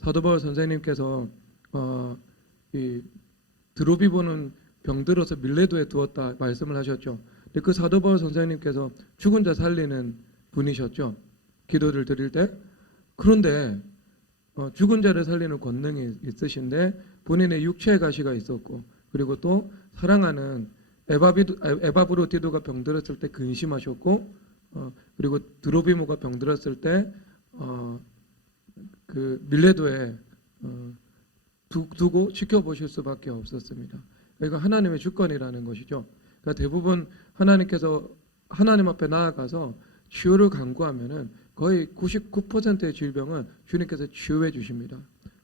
사도 바울 선생님께서 이 드로비 보는 병들어서 밀레도에 두었다 말씀을 하셨죠. 근데 그 사도 바울 선생님께서 죽은 자 살리는 분이셨죠. 기도를 드릴 때. 그런데 죽은 자를 살리는 권능이 있으신데 본인의 육체의 가시가 있었고, 그리고 또 사랑하는 에바브로디도가 병들었을 때 근심하셨고, 그리고 드로비모가 병들었을 때 그 밀레도에 두고 지켜보실 수밖에 없었습니다. 그러니까 하나님의 주권이라는 것이죠. 그러니까 대부분 하나님께서 하나님 앞에 나아가서 치유를 간구하면은 거의 99%의 질병은 주님께서 치유해 주십니다.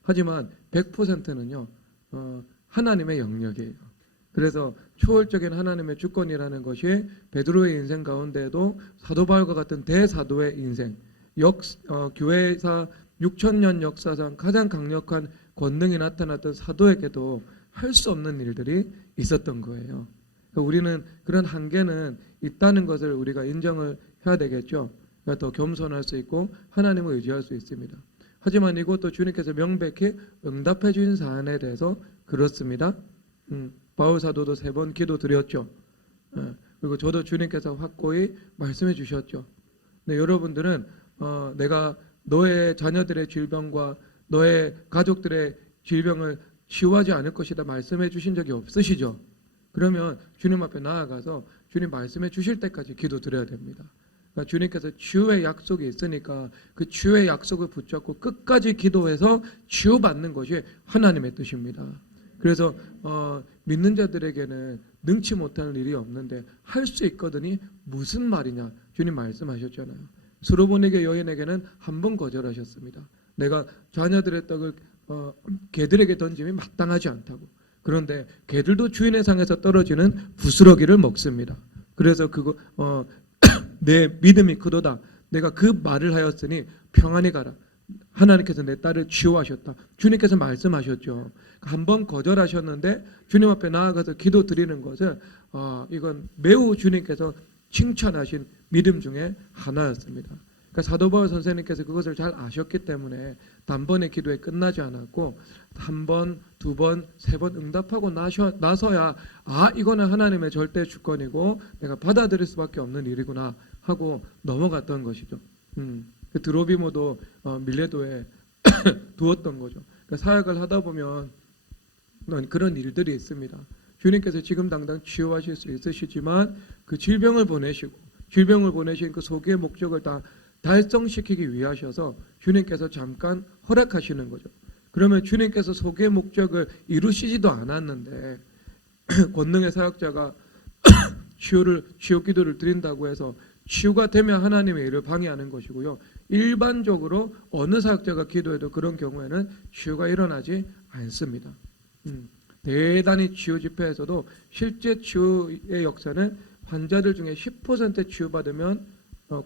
하지만 100%는요 하나님의 영역이에요. 그래서 초월적인 하나님의 주권이라는 것이 베드로의 인생 가운데에도 사도 바울과 같은 대사도의 인생, 교회사 6,000년 역사상 가장 강력한 권능이 나타났던 사도에게도 할 수 없는 일들이 있었던 거예요. 그러니까 우리는 그런 한계는 있다는 것을 우리가 인정을 해야 되겠죠. 그러니까 더 겸손할 수 있고 하나님을 의지할 수 있습니다. 하지만 이것도 주님께서 명백히 응답해 주신 사안에 대해서 그렇습니다. 바울 사도도 3번 기도드렸죠. 그리고 저도 주님께서 확고히 말씀해 주셨죠. 네, 여러분들은 내가 너의 자녀들의 질병과 너의 가족들의 질병을 치유하지 않을 것이다 말씀해 주신 적이 없으시죠? 그러면 주님 앞에 나아가서 주님 말씀해 주실 때까지 기도드려야 됩니다. 그러니까 주님께서 치유의 약속이 있으니까 그 치유의 약속을 붙잡고 끝까지 기도해서 치유받는 것이 하나님의 뜻입니다. 그래서 믿는 자들에게는 능치 못할 일이 없는데 할 수 있거든이 무슨 말이냐? 주님 말씀하셨잖아요. 수로보니게 여인에게는 한 번 거절하셨습니다. 내가 자녀들의 떡을 개들에게 던짐이 마땅하지 않다고. 그런데 개들도 주인의 상에서 떨어지는 부스러기를 먹습니다. 그래서 내 믿음이 크도다. 내가 그 말을 하였으니 평안히 가라. 하나님께서 내 딸을 치유하셨다. 주님께서 말씀하셨죠. 한 번 거절하셨는데 주님 앞에 나아가서 기도드리는 것은 이건 매우 주님께서 칭찬하신 믿음 중에 하나였습니다. 그러니까 사도 바울 선생님께서 그것을 잘 아셨기 때문에 단번에 기도에 끝나지 않았고 한 번, 두 번, 3번 응답하고 나서야 이거는 하나님의 절대 주권이고 내가 받아들일 수밖에 없는 일이구나 하고 넘어갔던 것이죠. 그 드로비모도 밀레도에 두었던 거죠. 그러니까 사역을 하다 보면 그런 일들이 있습니다. 주님께서 지금 당장 치유하실 수 있으시지만 그 질병을 보내신 그 소기의 목적을 다 달성시키기 위하셔서 주님께서 잠깐 허락하시는 거죠. 그러면 주님께서 소기의 목적을 이루시지도 않았는데 권능의 사역자가 치유 기도를 드린다고 해서 치유가 되면 하나님의 일을 방해하는 것이고요. 일반적으로 어느 사역자가 기도해도 그런 경우에는 치유가 일어나지 않습니다. 대단히 치유 집회에서도 실제 치유의 역사는 환자들 중에 10% 치유받으면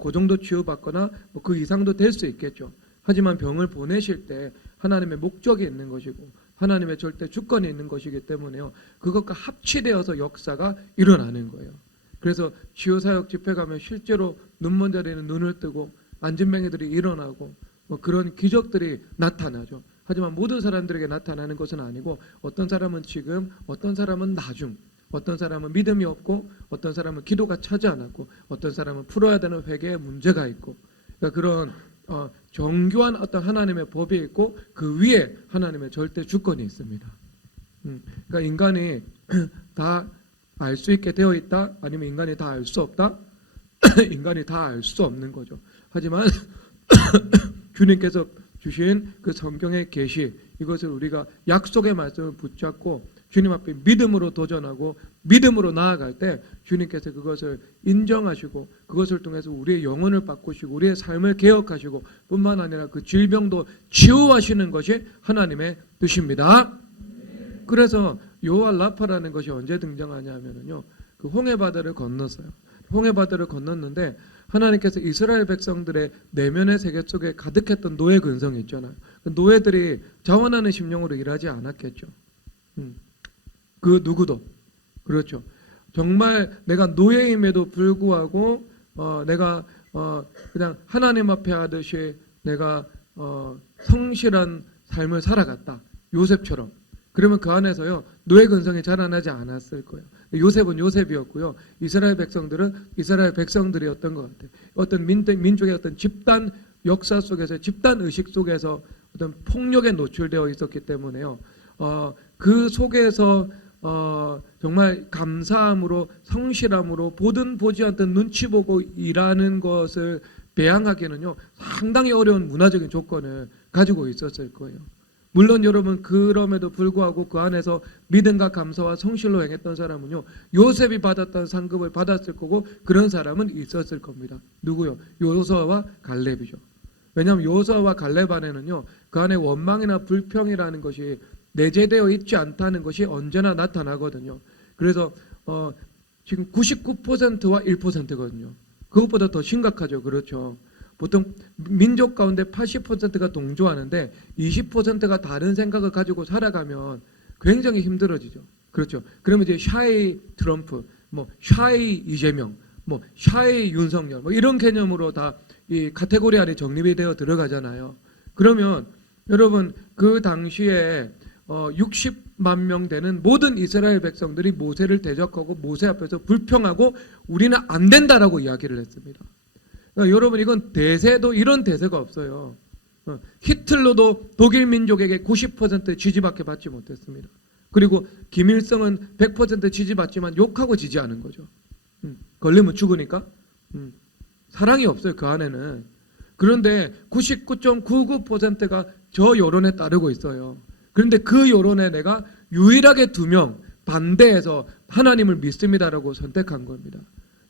그 정도 치유받거나 그 이상도 될 수 있겠죠. 하지만 병을 보내실 때 하나님의 목적이 있는 것이고 하나님의 절대 주권이 있는 것이기 때문에요. 그것과 합치되어서 역사가 일어나는 거예요. 그래서 치유사역 집회 가면 실제로 눈먼 자리는 눈을 뜨고 안진뱅이들이 일어나고 그런 기적들이 나타나죠. 하지만 모든 사람들에게 나타나는 것은 아니고 어떤 사람은 지금, 어떤 사람은 나중, 어떤 사람은 믿음이 없고 어떤 사람은 기도가 차지 않았고 어떤 사람은 풀어야 되는 회개에 문제가 있고 그러니까 그런 정교한 어떤 하나님의 법이 있고 그 위에 하나님의 절대 주권이 있습니다. 그러니까 인간이 다 알 수 있게 되어 있다? 아니면 인간이 다 알 수 없다? 인간이 다 알 수 없는 거죠. 하지만 주님께서 주신 그 성경의 계시 이것을 우리가 약속의 말씀을 붙잡고 주님 앞에 믿음으로 도전하고 믿음으로 나아갈 때 주님께서 그것을 인정하시고 그것을 통해서 우리의 영혼을 바꾸시고 우리의 삶을 개혁하시고 뿐만 아니라 그 질병도 치유하시는 것이 하나님의 뜻입니다. 그래서 여호와 라파라는 것이 언제 등장하냐면요. 그 홍해바다를 건넜어요. 홍해바다를 건넜는데 하나님께서 이스라엘 백성들의 내면의 세계 속에 가득했던 노예 근성이 있잖아요. 그 노예들이 자원하는 심령으로 일하지 않았겠죠. 그 누구도. 그렇죠. 정말 내가 노예임에도 불구하고 내가 그냥 하나님 앞에 하듯이 내가 성실한 삶을 살아갔다. 요셉처럼. 그러면 그 안에서요 노예 근성이 자라나지 않았을 거예요. 요셉은 요셉이었고요. 이스라엘 백성들은 이스라엘 백성들이었던 것 같아요. 어떤 민족의 어떤 집단 역사 속에서 집단 의식 속에서 어떤 폭력에 노출되어 있었기 때문에요. 그 속에서 정말 감사함으로 성실함으로 보든 보지 않든 눈치 보고 일하는 것을 배양하기는요 상당히 어려운 문화적인 조건을 가지고 있었을 거예요. 물론 여러분 그럼에도 불구하고 그 안에서 믿음과 감사와 성실로 행했던 사람은요 요셉이 받았던 상급을 받았을 거고 그런 사람은 있었을 겁니다. 누구요? 요수아와 갈렙이죠. 왜냐하면 요수아와 갈렙 안에는요 그 안에 원망이나 불평이라는 것이 내재되어 있지 않다는 것이 언제나 나타나거든요. 그래서 지금 99%와 1%거든요. 그것보다 더 심각하죠. 그렇죠. 보통 민족 가운데 80%가 동조하는데 20%가 다른 생각을 가지고 살아가면 굉장히 힘들어지죠. 그렇죠. 그러면 이제 샤이 트럼프, 뭐 샤이 이재명, 뭐 샤이 윤석열, 뭐 이런 개념으로 다 이 카테고리 안에 정립이 되어 들어가잖아요. 그러면 여러분 그 당시에 60만 명 되는 모든 이스라엘 백성들이 모세를 대적하고 모세 앞에서 불평하고 우리는 안 된다라고 이야기를 했습니다. 그러니까 여러분 이건 대세도 이런 대세가 없어요. 히틀러도 독일 민족에게 90% 지지밖에 받지 못했습니다. 그리고 김일성은 100% 지지받지만 욕하고 지지하는 거죠. 걸리면 죽으니까. 사랑이 없어요 그 안에는. 그런데 99.99%가 저 여론에 따르고 있어요. 그런데 그 여론에 내가 유일하게 2명 반대해서 하나님을 믿습니다라고 선택한 겁니다.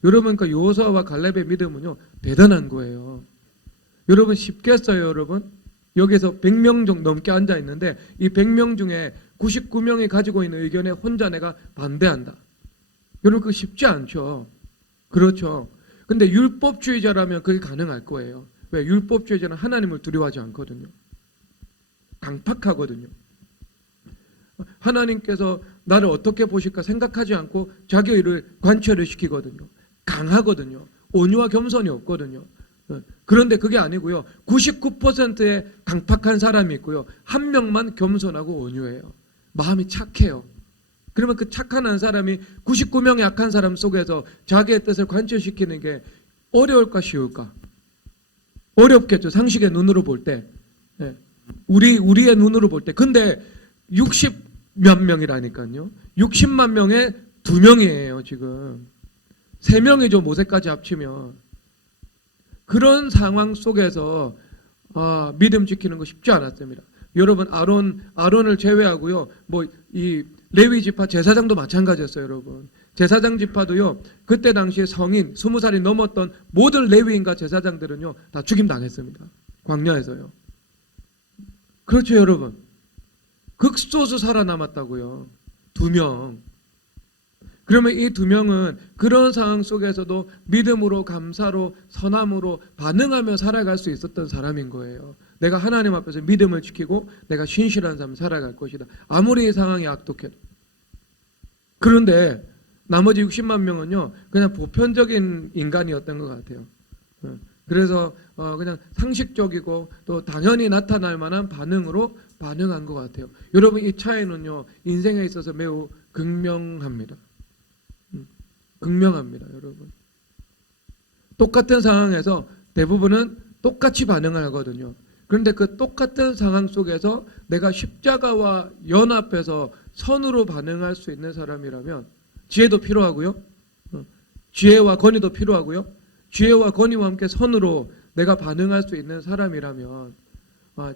여러분 그 요수아와 갈렙의 믿음은요 대단한 거예요. 여러분 쉽겠어요 여러분? 여기서 100명 정도 넘게 앉아 있는데 이 100명 중에 99명이 가지고 있는 의견에 혼자 내가 반대한다. 여러분 그거 쉽지 않죠. 그렇죠. 근데 율법주의자라면 그게 가능할 거예요. 왜? 율법주의자는 하나님을 두려워하지 않거든요. 강팍하거든요. 하나님께서 나를 어떻게 보실까 생각하지 않고 자기 일을 관철을 시키거든요. 강하거든요. 온유와 겸손이 없거든요. 그런데 그게 아니고요. 99%의 강팍한 사람이 있고요. 한 명만 겸손하고 온유해요. 마음이 착해요. 그러면 그 착한 한 사람이 99명의 악한 사람 속에서 자기의 뜻을 관철시키는 게 어려울까 쉬울까? 어렵겠죠. 상식의 눈으로 볼 때. 우리의 눈으로 볼 때. 근데 60몇 명이라니까요. 60만 명에 2명이에요 지금. 3명이죠 모세까지 합치면. 그런 상황 속에서 믿음 지키는 거 쉽지 않았습니다. 여러분 아론을 제외하고요. 뭐 이 레위 지파 제사장도 마찬가지였어요, 여러분. 제사장 지파도요. 그때 당시에 성인 20살이 넘었던 모든 레위인과 제사장들은요. 다 죽임 당했습니다. 광야에서요. 그렇죠, 여러분. 극소수 살아남았다고요. 2명. 그러면 이 2명은 그런 상황 속에서도 믿음으로 감사로 선함으로 반응하며 살아갈 수 있었던 사람인 거예요. 내가 하나님 앞에서 믿음을 지키고 내가 신실한 삶을 살아갈 것이다. 아무리 이 상황이 악독해도. 그런데 나머지 60만 명은요. 그냥 보편적인 인간이었던 것 같아요. 그래서 그냥 상식적이고 또 당연히 나타날 만한 반응으로 반응한 것 같아요. 여러분 이 차이는요. 인생에 있어서 매우 극명합니다. 극명합니다, 여러분. 똑같은 상황에서 대부분은 똑같이 반응을 하거든요. 그런데 그 똑같은 상황 속에서 내가 십자가와 연합해서 선으로 반응할 수 있는 사람이라면 지혜도 필요하고요. 지혜와 권위도 필요하고요. 지혜와 권위와 함께 선으로 내가 반응할 수 있는 사람이라면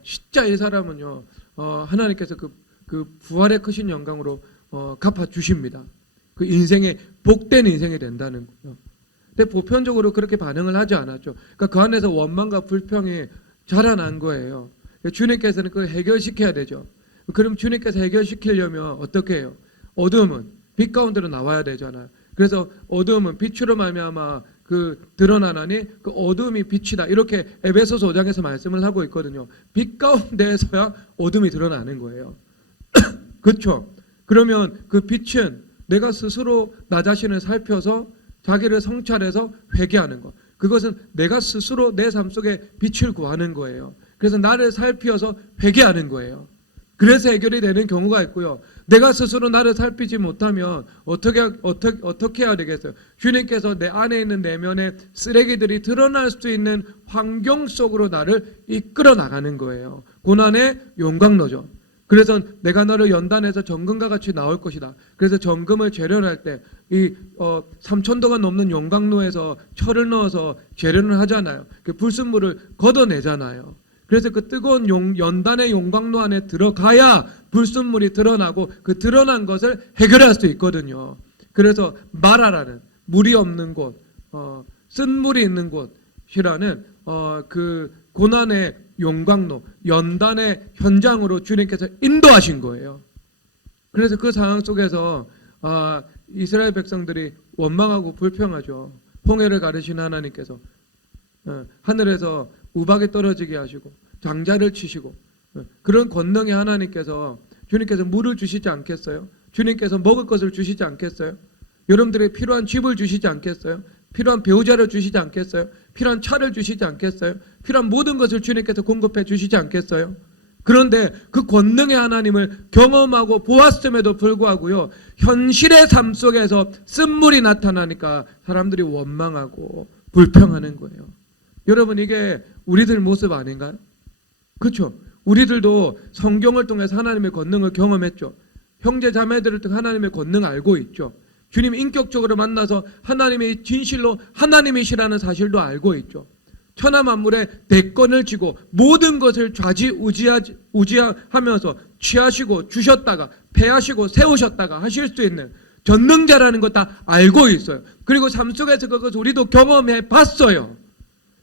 진짜 이 사람은요. 하나님께서 그 부활의 크신 영광으로 갚아주십니다. 그 인생의 복된 인생이 된다는 거예요. 근데 보편적으로 그렇게 반응을 하지 않았죠. 그러니까 그 안에서 원망과 불평이 자라난 거예요. 주님께서는 그걸 해결시켜야 되죠. 그럼 주님께서 해결시키려면 어떻게 해요? 어두움은 빛 가운데로 나와야 되잖아요. 그래서 어두움은 빛으로 말미암아 드러나나니 그 어둠이 빛이다. 이렇게 에베소서 5장에서 말씀을 하고 있거든요. 빛 가운데에서야 어둠이 드러나는 거예요. 그렇죠? 그러면 그 빛은 내가 스스로 나 자신을 살펴서 자기를 성찰해서 회개하는 것. 그것은 내가 스스로 내 삶 속에 빛을 구하는 거예요. 그래서 나를 살피어서 회개하는 거예요. 그래서 해결이 되는 경우가 있고요. 내가 스스로 나를 살피지 못하면 어떻게 해야 되겠어요? 주님께서 내 안에 있는 내면의 쓰레기들이 드러날 수 있는 환경 속으로 나를 이끌어 나가는 거예요. 고난의 용광로죠. 그래서 내가 너를 연단해서 정금과 같이 나올 것이다. 그래서 정금을 재련할 때 이 3,000도가 넘는 용광로에서 철을 넣어서 재련을 하잖아요. 그 불순물을 걷어내잖아요. 그래서 그 뜨거운 연단의 용광로 안에 들어가야 불순물이 드러나고 그 드러난 것을 해결할 수 있거든요. 그래서 마라라는 물이 없는 곳, 쓴물이 있는 곳이라는 그 고난의 용광로, 연단의 현장으로 주님께서 인도하신 거예요. 그래서 그 상황 속에서 이스라엘 백성들이 원망하고 불평하죠. 홍해를 가르신 하나님께서 하늘에서 우박이 떨어지게 하시고 장자를 치시고 그런 권능의 하나님께서 주님께서 물을 주시지 않겠어요? 주님께서 먹을 것을 주시지 않겠어요? 여러분들이 필요한 집을 주시지 않겠어요? 필요한 배우자를 주시지 않겠어요? 필요한 차를 주시지 않겠어요? 필요한 모든 것을 주님께서 공급해 주시지 않겠어요? 그런데 그 권능의 하나님을 경험하고 보았음에도 불구하고요, 현실의 삶 속에서 쓴물이 나타나니까 사람들이 원망하고 불평하는 거예요. 여러분, 이게 우리들 모습 아닌가요? 그렇죠? 우리들도 성경을 통해서 하나님의 권능을 경험했죠. 형제 자매들을 통해 하나님의 권능 알고 있죠. 주님 인격적으로 만나서 하나님의 진실로 하나님이시라는 사실도 알고 있죠. 천하 만물의 대권을 쥐고 모든 것을 좌지우지하면서 취하시고 주셨다가 패하시고 세우셨다가 하실 수 있는 전능자라는 것 다 알고 있어요. 그리고 삶 속에서 그것을 우리도 경험해 봤어요.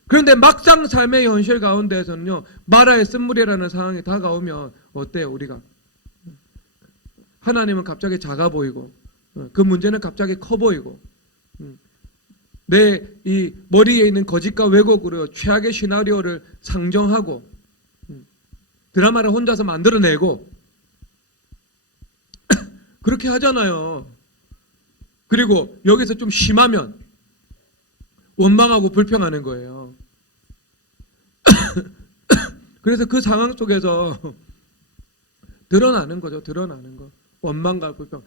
그런데 막상 삶의 현실 가운데에서는요, 마라의 쓴물이라는 상황이 다가오면 어때요, 우리가? 하나님은 갑자기 작아 보이고, 그 문제는 갑자기 커 보이고, 내 이 머리에 있는 거짓과 왜곡으로 최악의 시나리오를 상정하고, 드라마를 혼자서 만들어내고, 그렇게 하잖아요. 그리고 여기서 좀 심하면 원망하고 불평하는 거예요. 그래서 그 상황 속에서 드러나는 거죠. 드러나는 거. 원망과 불평.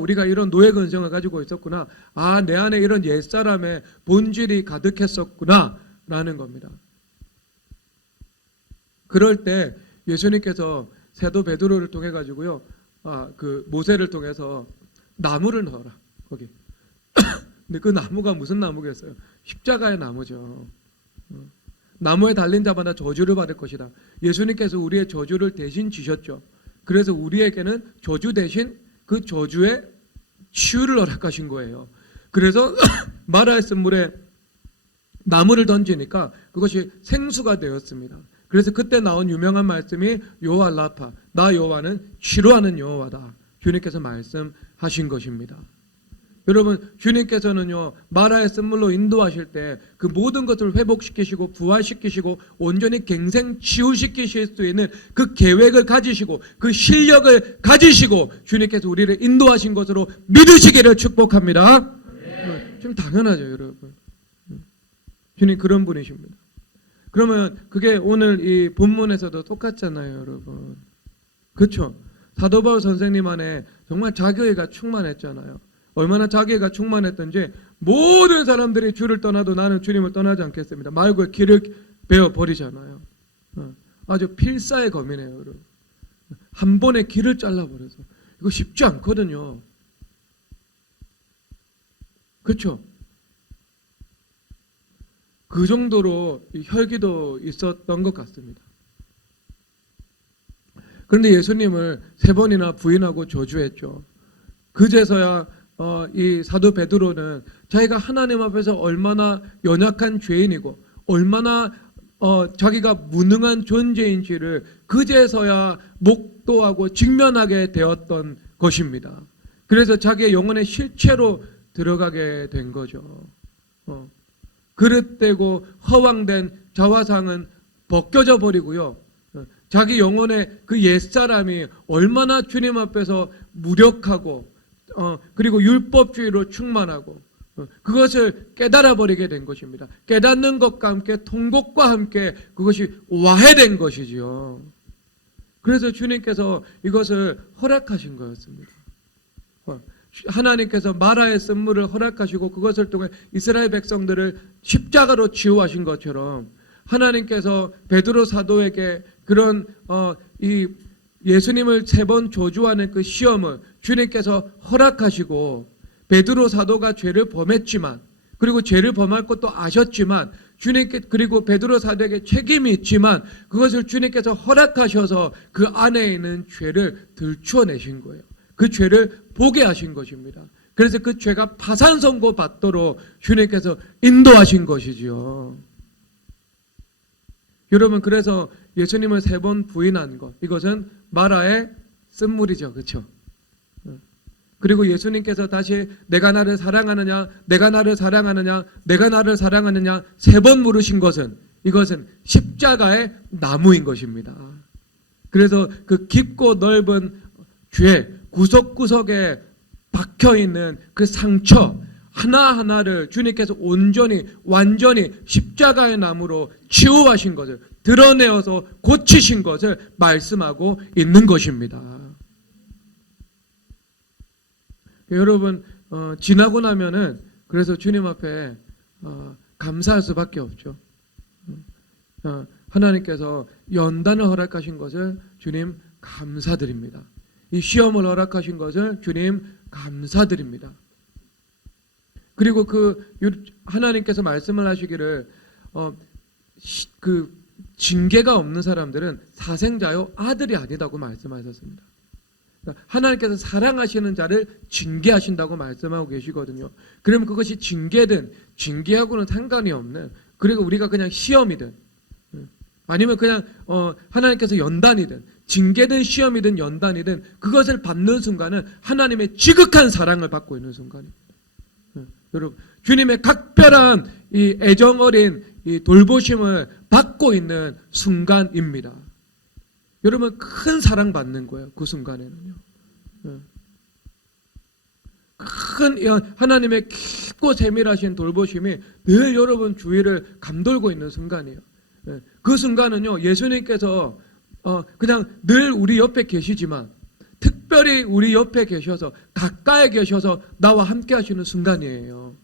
우리가 이런 노예 근성을 가지고 있었구나. 내 안에 이런 옛사람의 본질이 가득했었구나. 라는 겁니다. 그럴 때 예수님께서 사도 베드로를 통해 가지고요, 그 모세를 통해서 나무를 넣어라. 거기. 근데 그 나무가 무슨 나무겠어요? 십자가의 나무죠. 나무에 달린 자마다 저주를 받을 것이다. 예수님께서 우리의 저주를 대신 지셨죠. 그래서 우리에게는 저주 대신 그 저주의 치유를 허락하신 거예요. 그래서 마라의 쓴물에 나무를 던지니까 그것이 생수가 되었습니다. 그래서 그때 나온 유명한 말씀이 여호와 라파, 나 여호와는 치료하는 여호와다. 주님께서 말씀하신 것입니다. 여러분, 주님께서는요, 마라의 쓴물로 인도하실 때 그 모든 것을 회복시키시고 부활시키시고 온전히 갱생 치유시키실 수 있는 그 계획을 가지시고 그 실력을 가지시고 주님께서 우리를 인도하신 것으로 믿으시기를 축복합니다. 좀 당연하죠, 여러분. 주님 그런 분이십니다. 그러면 그게 오늘 이 본문에서도 똑같잖아요, 여러분. 그렇죠? 사도 바울 선생님 안에 정말 자기애가 충만했잖아요. 얼마나 자기애가 충만했던지 모든 사람들이 주를 떠나도 나는 주님을 떠나지 않겠습니다. 말고의 길을 베어버리잖아요. 아주 필사의 검이네요, 여러분. 한 번에 길을 잘라버려서. 이거 쉽지 않거든요. 그렇죠? 그 정도로 혈기도 있었던 것 같습니다. 그런데 예수님을 3번이나 부인하고 저주했죠. 그제서야 이 사도 베드로는 자기가 하나님 앞에서 얼마나 연약한 죄인이고 얼마나 자기가 무능한 존재인지를 그제서야 목도하고 직면하게 되었던 것입니다. 그래서 자기의 영혼의 실체로 들어가게 된 거죠. 그릇되고 허황된 자화상은 벗겨져 버리고요. 자기 영혼의 그 옛사람이 얼마나 주님 앞에서 무력하고 그리고 율법주의로 충만하고 그것을 깨달아 버리게 된 것입니다. 깨닫는 것과 함께 통곡과 함께 그것이 와해된 것이지요. 그래서 주님께서 이것을 허락하신 거였습니다. 하나님께서 마라의 쓴물을 허락하시고 그것을 통해 이스라엘 백성들을 십자가로 치유하신 것처럼 하나님께서 베드로 사도에게 그런 이 예수님을 3번 저주하는 그 시험을 주님께서 허락하시고 베드로 사도가 죄를 범했지만 그리고 죄를 범할 것도 아셨지만 주님께 그리고 베드로 사도에게 책임이 있지만 그것을 주님께서 허락하셔서 그 안에 있는 죄를 들추어내신 거예요. 그 죄를 보게 하신 것입니다. 그래서 그 죄가 파산 선고 받도록 주님께서 인도하신 것이지요. 여러분 그래서 예수님을 3번 부인한 것 이것은 마라의 쓴물이죠. 그렇죠? 그리고 예수님께서 다시 내가 나를 사랑하느냐 내가 나를 사랑하느냐 내가 나를 사랑하느냐 3번 물으신 것은 이것은 십자가의 나무인 것입니다. 그래서 그 깊고 넓은 죄 구석구석에 박혀있는 그 상처 하나하나를 주님께서 온전히 완전히 십자가의 나무로 치유하신 것을 드러내어서 고치신 것을 말씀하고 있는 것입니다. 여러분 지나고 나면은 그래서 주님 앞에 감사할 수밖에 없죠. 하나님께서 연단을 허락하신 것을 주님 감사드립니다. 이 시험을 허락하신 것을 주님 감사드립니다. 그리고 그 하나님께서 말씀을 하시기를 그 징계가 없는 사람들은 사생자요 아들이 아니다고 말씀하셨습니다. 하나님께서 사랑하시는 자를 징계하신다고 말씀하고 계시거든요. 그러면 그것이 징계든 징계하고는 상관이 없는 그리고 우리가 그냥 시험이든 아니면 그냥 하나님께서 연단이든 징계든 시험이든 연단이든 그것을 받는 순간은 하나님의 지극한 사랑을 받고 있는 순간입니다. 여러분 주님의 각별한 이 애정 어린 이 돌보심을 받고 있는 순간입니다. 여러분 큰 사랑 받는 거예요. 그 순간에는요. 큰 하나님의 깊고 세밀하신 돌보심이 늘 여러분 주위를 감돌고 있는 순간이에요. 그 순간은요 예수님께서 그냥 늘 우리 옆에 계시지만 특별히 우리 옆에 계셔서 가까이 계셔서 나와 함께 하시는 순간이에요.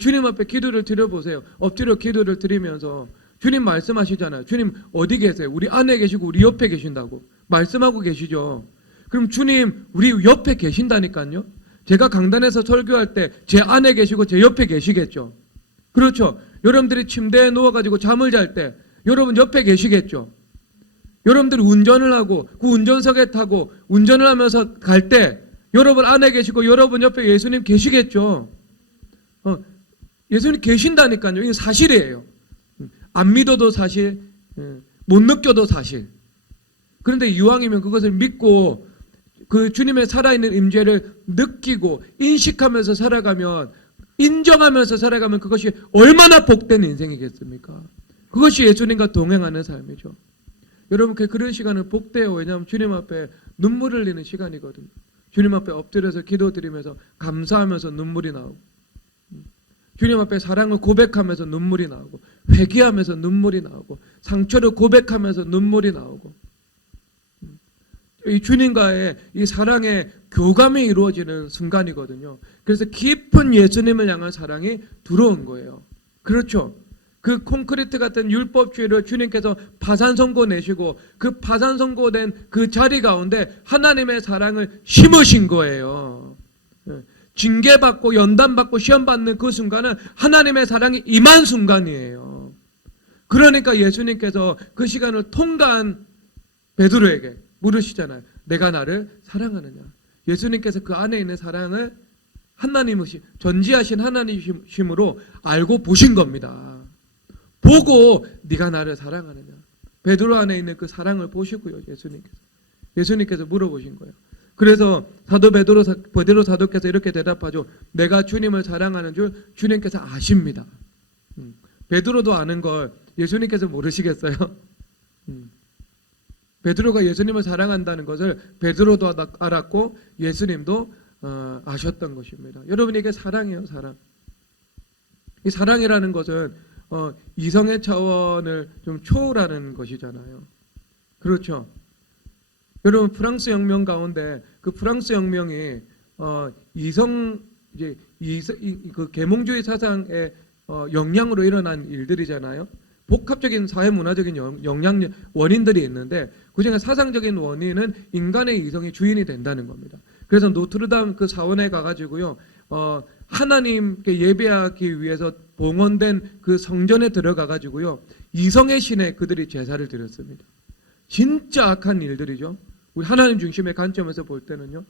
주님 앞에 기도를 드려보세요. 엎드려 기도를 드리면서 주님 말씀하시잖아요. 주님 어디 계세요? 우리 안에 계시고 우리 옆에 계신다고 말씀하고 계시죠. 그럼 주님 우리 옆에 계신다니까요. 제가 강단에서 설교할 때 제 안에 계시고 제 옆에 계시겠죠. 그렇죠. 여러분들이 침대에 누워가지고 잠을 잘 때 여러분 옆에 계시겠죠. 여러분들이 운전을 하고 그 운전석에 타고 운전을 하면서 갈 때 여러분 안에 계시고 여러분 옆에 예수님 계시겠죠. 예수님 계신다니까요. 이게 사실이에요. 안 믿어도 사실, 못 느껴도 사실. 그런데 이왕이면 그것을 믿고 그 주님의 살아있는 임재를 느끼고 인식하면서 살아가면 인정하면서 살아가면 그것이 얼마나 복된 인생이겠습니까? 그것이 예수님과 동행하는 삶이죠. 여러분 그런 시간을 복돼요. 왜냐하면 주님 앞에 눈물을 흘리는 시간이거든요. 주님 앞에 엎드려서 기도드리면서 감사하면서 눈물이 나오고 주님 앞에 사랑을 고백하면서 눈물이 나오고 회개하면서 눈물이 나오고 상처를 고백하면서 눈물이 나오고 이 주님과의 이 사랑의 교감이 이루어지는 순간이거든요. 그래서 깊은 예수님을 향한 사랑이 들어온 거예요. 그렇죠. 그 콘크리트 같은 율법주의를 주님께서 파산 선고 내시고 그 파산 선고된 그 자리 가운데 하나님의 사랑을 심으신 거예요. 징계받고 연단받고 시험받는 그 순간은 하나님의 사랑이 임한 순간이에요. 그러니까 예수님께서 그 시간을 통과한 베드로에게 물으시잖아요. 내가 나를 사랑하느냐. 예수님께서 그 안에 있는 사랑을 하나님이시 전지하신 하나님이심으로 알고 보신 겁니다. 보고 네가 나를 사랑하느냐. 베드로 안에 있는 그 사랑을 보시고요. 예수님께서 물어보신 거예요. 그래서 사도 베드로 사도께서 이렇게 대답하죠. 내가 주님을 사랑하는 줄 주님께서 아십니다. 베드로도 아는 걸 예수님께서 모르시겠어요? 베드로가 예수님을 사랑한다는 것을 베드로도 알았고 예수님도 아셨던 것입니다. 여러분 이게 사랑이에요. 사랑. 이 사랑이라는 것은 이성의 차원을 좀 초월하는 것이잖아요. 그렇죠. 여러분 프랑스 혁명 가운데 그 프랑스 혁명이 이성 이제 그 계몽주의 사상의 영향으로 일어난 일들이잖아요. 복합적인 사회 문화적인 영향 원인들이 있는데 그중에 사상적인 원인은 인간의 이성이 주인이 된다는 겁니다. 그래서 노트르담 그 사원에 가가지고요 하나님께 예배하기 위해서 봉헌된 그 성전에 들어가가지고요 이성의 신에 그들이 제사를 드렸습니다. 진짜 악한 일들이죠. 우리 하나님 중심의 관점에서 볼 때는요.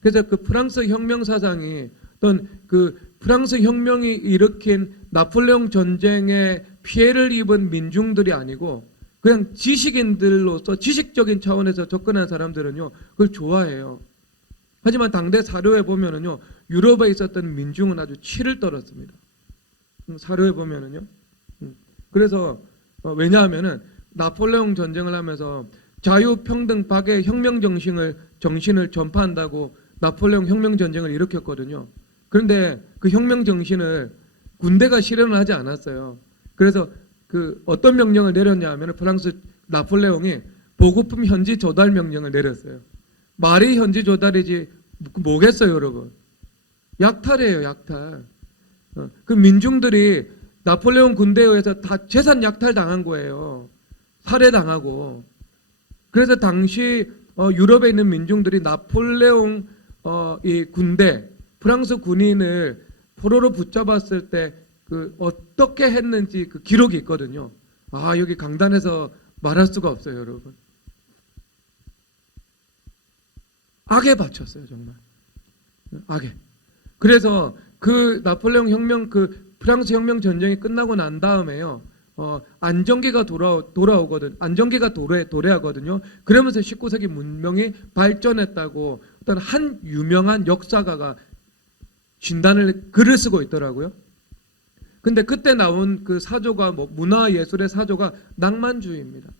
그래서 그 프랑스 혁명 사상이 어떤 그 프랑스 혁명이 일으킨 나폴레옹 전쟁에 피해를 입은 민중들이 아니고 그냥 지식인들로서 지식적인 차원에서 접근한 사람들은요 그걸 좋아해요. 하지만 당대 사료에 보면은요 유럽에 있었던 민중은 아주 치를 떨었습니다. 사료에 보면은요. 그래서 왜냐하면은 나폴레옹 전쟁을 하면서 자유평등 박의 혁명 정신을 전파한다고 나폴레옹 혁명 전쟁을 일으켰거든요. 그런데 그 혁명 정신을 군대가 실현을 하지 않았어요. 그래서 그 어떤 명령을 내렸냐 하면 프랑스 나폴레옹이 보급품 현지 조달 명령을 내렸어요. 말이 현지 조달이지 뭐겠어요, 여러분? 약탈이에요, 약탈. 그 민중들이 나폴레옹 군대에 의해서 다 재산 약탈 당한 거예요. 살해당하고. 그래서 당시 유럽에 있는 민중들이 나폴레옹 이 군대 프랑스 군인을 포로로 붙잡았을 때 그 어떻게 했는지 그 기록이 있거든요. 아 여기 강단에서 말할 수가 없어요, 여러분. 악에 바쳤어요, 정말. 악에. 그래서 그 나폴레옹 혁명 그 프랑스 혁명 전쟁이 끝나고 난 다음에요. 안정기가 돌아오거든. 안정기가 도래하거든요. 그러면서 19세기 문명이 발전했다고 어떤 한 유명한 역사가가 글을 쓰고 있더라고요. 근데 그때 나온 그 사조가 문화예술의 사조가 낭만주의입니다.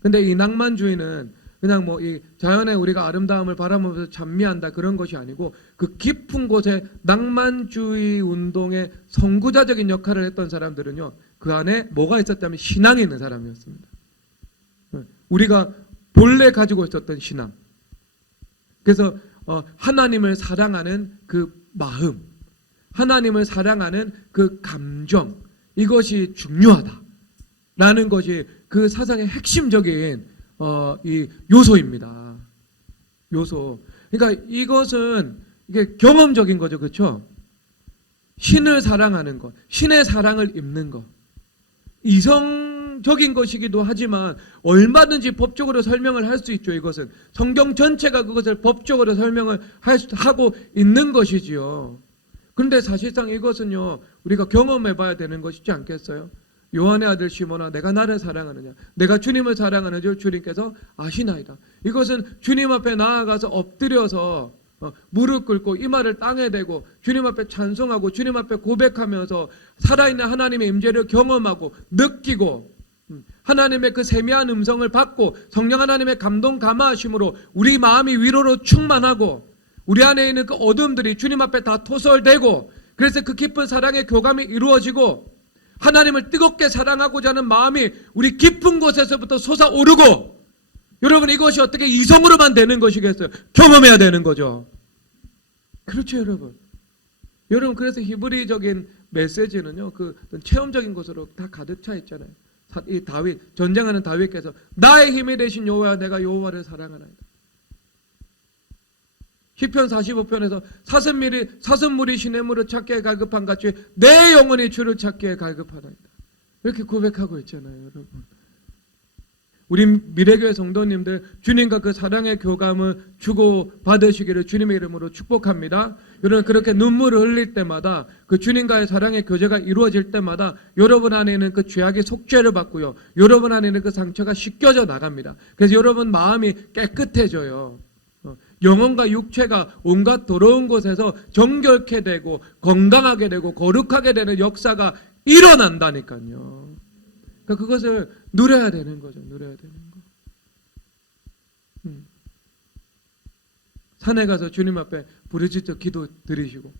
근데 이 낭만주의는 그냥 이 자연의 우리가 아름다움을 바라보면서 찬미한다 그런 것이 아니고 그 깊은 곳에 낭만주의 운동의 선구자적인 역할을 했던 사람들은요 그 안에 뭐가 있었다면 신앙이 있는 사람이었습니다. 우리가 본래 가지고 있었던 신앙. 그래서 하나님을 사랑하는 그 마음, 하나님을 사랑하는 그 감정, 이것이 중요하다라는 것이 그 사상의 핵심적인 이 요소입니다. 요소. 그러니까 이것은 이게 경험적인 거죠, 그렇죠? 신을 사랑하는 것, 신의 사랑을 입는 것, 이성적인 것이기도 하지만 얼마든지 법적으로 설명을 할 수 있죠. 이것은 성경 전체가 그것을 법적으로 설명을 하고 있는 것이지요. 그런데 사실상 이것은요 우리가 경험해 봐야 되는 것이지 않겠어요? 요한의 아들 시몬아 내가 나를 사랑하느냐, 내가 주님을 사랑하는 줄 주님께서 아시나이다. 이것은 주님 앞에 나아가서 엎드려서 무릎 꿇고 이마를 땅에 대고 주님 앞에 찬송하고 주님 앞에 고백하면서 살아있는 하나님의 임재를 경험하고 느끼고 하나님의 그 세미한 음성을 받고 성령 하나님의 감동 감화하심으로 우리 마음이 위로로 충만하고 우리 안에 있는 그 어둠들이 주님 앞에 다 토설되고 그래서 그 깊은 사랑의 교감이 이루어지고 하나님을 뜨겁게 사랑하고자 하는 마음이 우리 깊은 곳에서부터 솟아오르고 여러분 이것이 어떻게 이성으로만 되는 것이겠어요? 경험해야 되는 거죠. 그렇죠, 여러분. 여러분 그래서 히브리적인 메시지는요 그 체험적인 것으로 다 가득 차 있잖아요. 이 다윗 전쟁하는 다윗께서 나의 힘이 되신 여호와 내가 여호와를 사랑하나이다. 시편 45편에서 사슴물이 시냇물을 찾기에 갈급한 같이 내 영혼이 주를 찾기에 갈급하나이다. 이렇게 고백하고 있잖아요, 여러분. 우리 미래교회 성도님들 주님과 그 사랑의 교감을 주고 받으시기를 주님의 이름으로 축복합니다. 여러분 그렇게 눈물을 흘릴 때마다 그 주님과의 사랑의 교제가 이루어질 때마다 여러분 안에는 그 죄악의 속죄를 받고요. 여러분 안에는 그 상처가 씻겨져 나갑니다. 그래서 여러분 마음이 깨끗해져요. 영혼과 육체가 온갖 더러운 곳에서 정결케 되고 건강하게 되고 거룩하게 되는 역사가 일어난다니까요. 그러니까 그것을 누려야 되는 거죠. 누려야 되는 거. 산에 가서 주님 앞에 부르짖어 기도 드리시고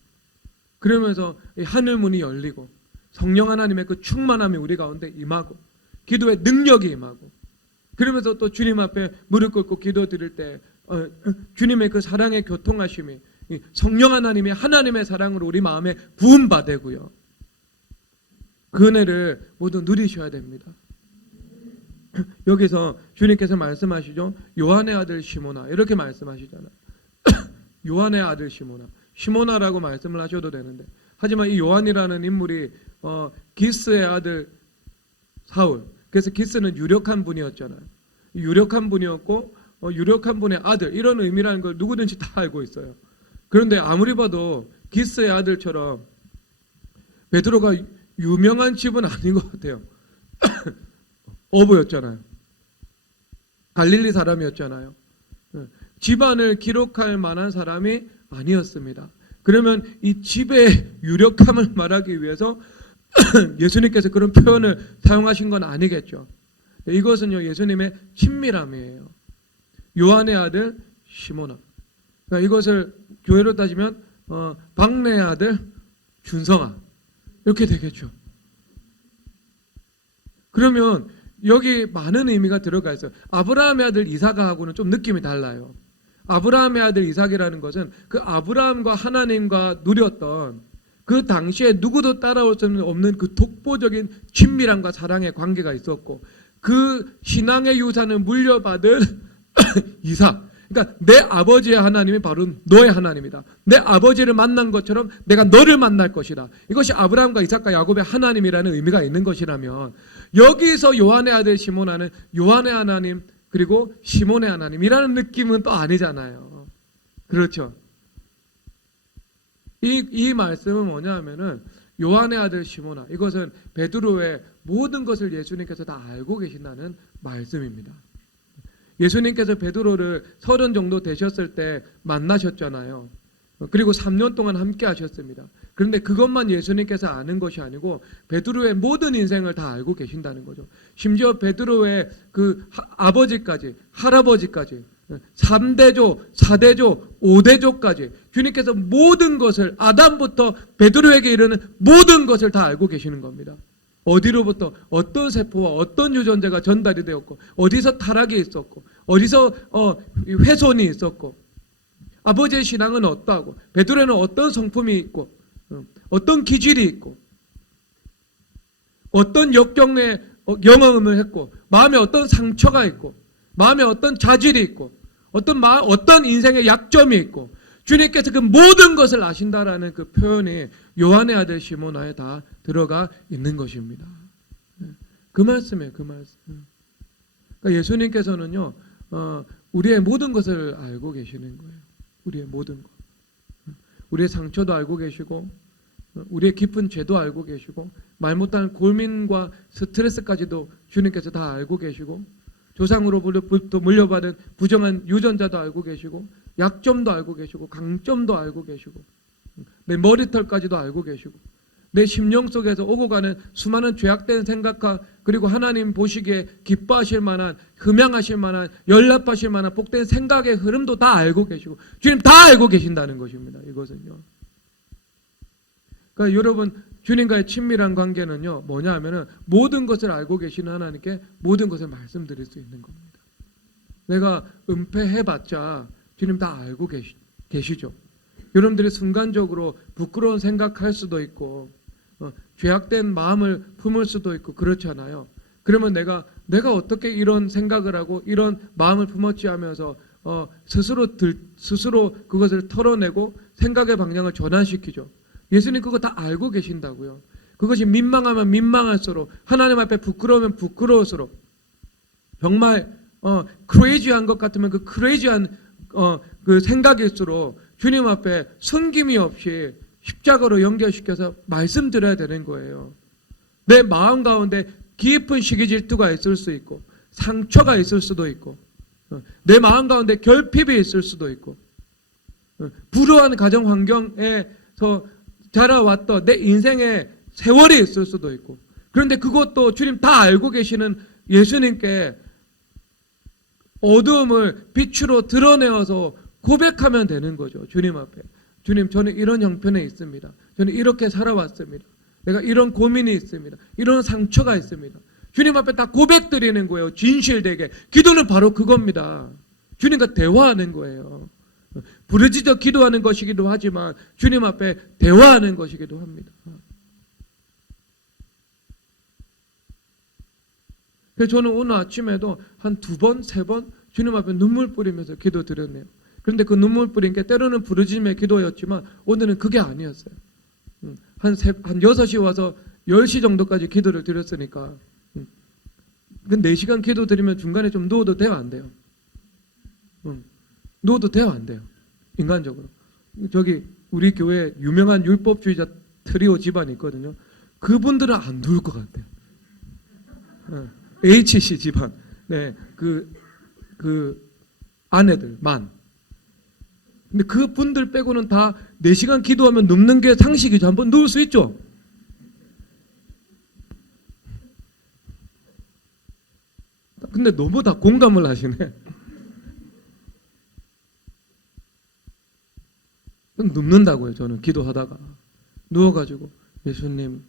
그러면서 하늘 문이 열리고 성령 하나님의 그 충만함이 우리 가운데 임하고 기도의 능력이 임하고 그러면서 또 주님 앞에 무릎 꿇고 기도드릴 때 주님의 그 사랑의 교통하심이 성령 하나님의 사랑으로 우리 마음에 부음받되고요. 그 은혜를 모두 누리셔야 됩니다. 여기서 주님께서 말씀하시죠. 요한의 아들 시모나 이렇게 말씀하시잖아요. 요한의 아들 시모나라고 말씀을 하셔도 되는데 하지만 이 요한이라는 인물이 기스의 아들 사울, 그래서 기스는 유력한 분이었잖아요. 유력한 분이었고 유력한 분의 아들 이런 의미라는 걸 누구든지 다 알고 있어요. 그런데 아무리 봐도 기스의 아들처럼 베드로가 유명한 집은 아닌 것 같아요. 어부였잖아요. 갈릴리 사람이었잖아요. 집안을 기록할 만한 사람이 아니었습니다. 그러면 이 집의 유력함을 말하기 위해서 예수님께서 그런 표현을 사용하신 건 아니겠죠. 이것은요 예수님의 친밀함이에요. 요한의 아들 시모나. 그러니까 이것을 교회로 따지면 박래의 아들 준성아 이렇게 되겠죠. 그러면 여기 많은 의미가 들어가 있어요. 아브라함의 아들 이삭하고는 좀 느낌이 달라요. 아브라함의 아들 이삭이라는 것은 그 아브라함과 하나님과 누렸던 그 당시에 누구도 따라올 수 없는 그 독보적인 친밀함과 사랑의 관계가 있었고 그 신앙의 유산을 물려받은 이삭. 그러니까 내 아버지의 하나님이 바로 너의 하나님이다. 내 아버지를 만난 것처럼 내가 너를 만날 것이다. 이것이 아브라함과 이삭과 야곱의 하나님이라는 의미가 있는 것이라면 여기서 요한의 아들 시모나는 요한의 하나님 그리고 시몬의 하나님이라는 느낌은 또 아니잖아요. 그렇죠. 이 말씀은 뭐냐 하면은 요한의 아들 시모나 이것은 베드로의 모든 것을 예수님께서 다 알고 계신다는 말씀입니다. 예수님께서 베드로를 30 정도 되셨을 때 만나셨잖아요. 그리고 3년 동안 함께 하셨습니다. 그런데 그것만 예수님께서 아는 것이 아니고 베드로의 모든 인생을 다 알고 계신다는 거죠. 심지어 베드로의 그 아버지까지 할아버지까지 3대조, 4대조, 5대조까지 주님께서 모든 것을 아담부터 베드로에게 이르는 모든 것을 다 알고 계시는 겁니다. 어디로부터 어떤 세포와 어떤 유전자가 전달이 되었고 어디서 타락이 있었고 어디서 훼손이 있었고 아버지의 신앙은 어떠하고 베드로에는 어떤 성품이 있고 어떤 기질이 있고 어떤 역경의 경험을 했고 마음에 어떤 상처가 있고 마음에 어떤 자질이 있고 어떤 인생의 약점이 있고 주님께서 그 모든 것을 아신다라는 그 표현이 요한의 아들 시모나에 다 들어가 있는 것입니다. 그 말씀이에요. 그 말씀. 그러니까 예수님께서는요 우리의 모든 것을 알고 계시는 거예요. 우리의 모든 것. 우리의 상처도 알고 계시고 우리의 깊은 죄도 알고 계시고 말 못하는 고민과 스트레스까지도 주님께서 다 알고 계시고 조상으로부터 물려받은 부정한 유전자도 알고 계시고 약점도 알고 계시고 강점도 알고 계시고 내 머리털까지도 알고 계시고 내 심령 속에서 오고 가는 수많은 죄악된 생각과 그리고 하나님 보시기에 기뻐하실 만한 흠양하실 만한 연락하실 만한 복된 생각의 흐름도 다 알고 계시고 주님 다 알고 계신다는 것입니다. 이것은요. 그러니까 여러분 주님과의 친밀한 관계는요 뭐냐 하면은 모든 것을 알고 계시는 하나님께 모든 것을 말씀드릴 수 있는 겁니다. 내가 은폐해봤자 주님 다 알고 계시죠. 여러분들이 순간적으로 부끄러운 생각할 수도 있고 죄악된 마음을 품을 수도 있고 그렇잖아요. 그러면 내가 어떻게 이런 생각을 하고 이런 마음을 품었지 하면서 스스로 그것을 털어내고 생각의 방향을 전환시키죠. 예수님 그거 다 알고 계신다고요. 그것이 민망하면 민망할수록 하나님 앞에 부끄러우면 부끄러울수록 정말 크레이지한 것 같으면 그 크레이지한 그 생각일수록 주님 앞에 숨김이 없이 십자가로 연결시켜서 말씀드려야 되는 거예요. 내 마음 가운데 깊은 시기 질투가 있을 수 있고 상처가 있을 수도 있고 내 마음 가운데 결핍이 있을 수도 있고 불우한 가정 환경에서 자라왔던 내 인생의 세월이 있을 수도 있고 그런데 그것도 주님 다 알고 계시는 예수님께 어두움을 빛으로 드러내어서 고백하면 되는 거죠. 주님 앞에. 주님 저는 이런 형편에 있습니다. 저는 이렇게 살아왔습니다. 내가 이런 고민이 있습니다. 이런 상처가 있습니다. 주님 앞에 다 고백드리는 거예요. 진실되게. 기도는 바로 그겁니다. 주님과 대화하는 거예요. 부르짖어 기도하는 것이기도 하지만 주님 앞에 대화하는 것이기도 합니다. 그래서 저는 오늘 아침에도 한 2번, 3번 주님 앞에 눈물 뿌리면서 기도 드렸네요. 그런데 그 눈물 뿌린 게 때로는 부르짖음의 기도였지만 오늘은 그게 아니었어요. 한 6시 와서 10시 정도까지 기도를 드렸으니까 그 4시간 기도 드리면 중간에 좀 누워도 돼요, 안 돼요? 누워도 돼요, 안 돼요? 인간적으로. 저기 우리 교회 유명한 율법주의자 트리오 집안이 있거든요. 그분들은 안 누울 것 같아요. HC 집안. 네, 그 아내들만. 근데 그 분들 빼고는 다 4시간 기도하면 눕는 게 상식이죠. 한번 누울 수 있죠. 근데 너무 다 공감을 하시네. 눕는다고요. 저는 기도하다가 누워가지고 예수님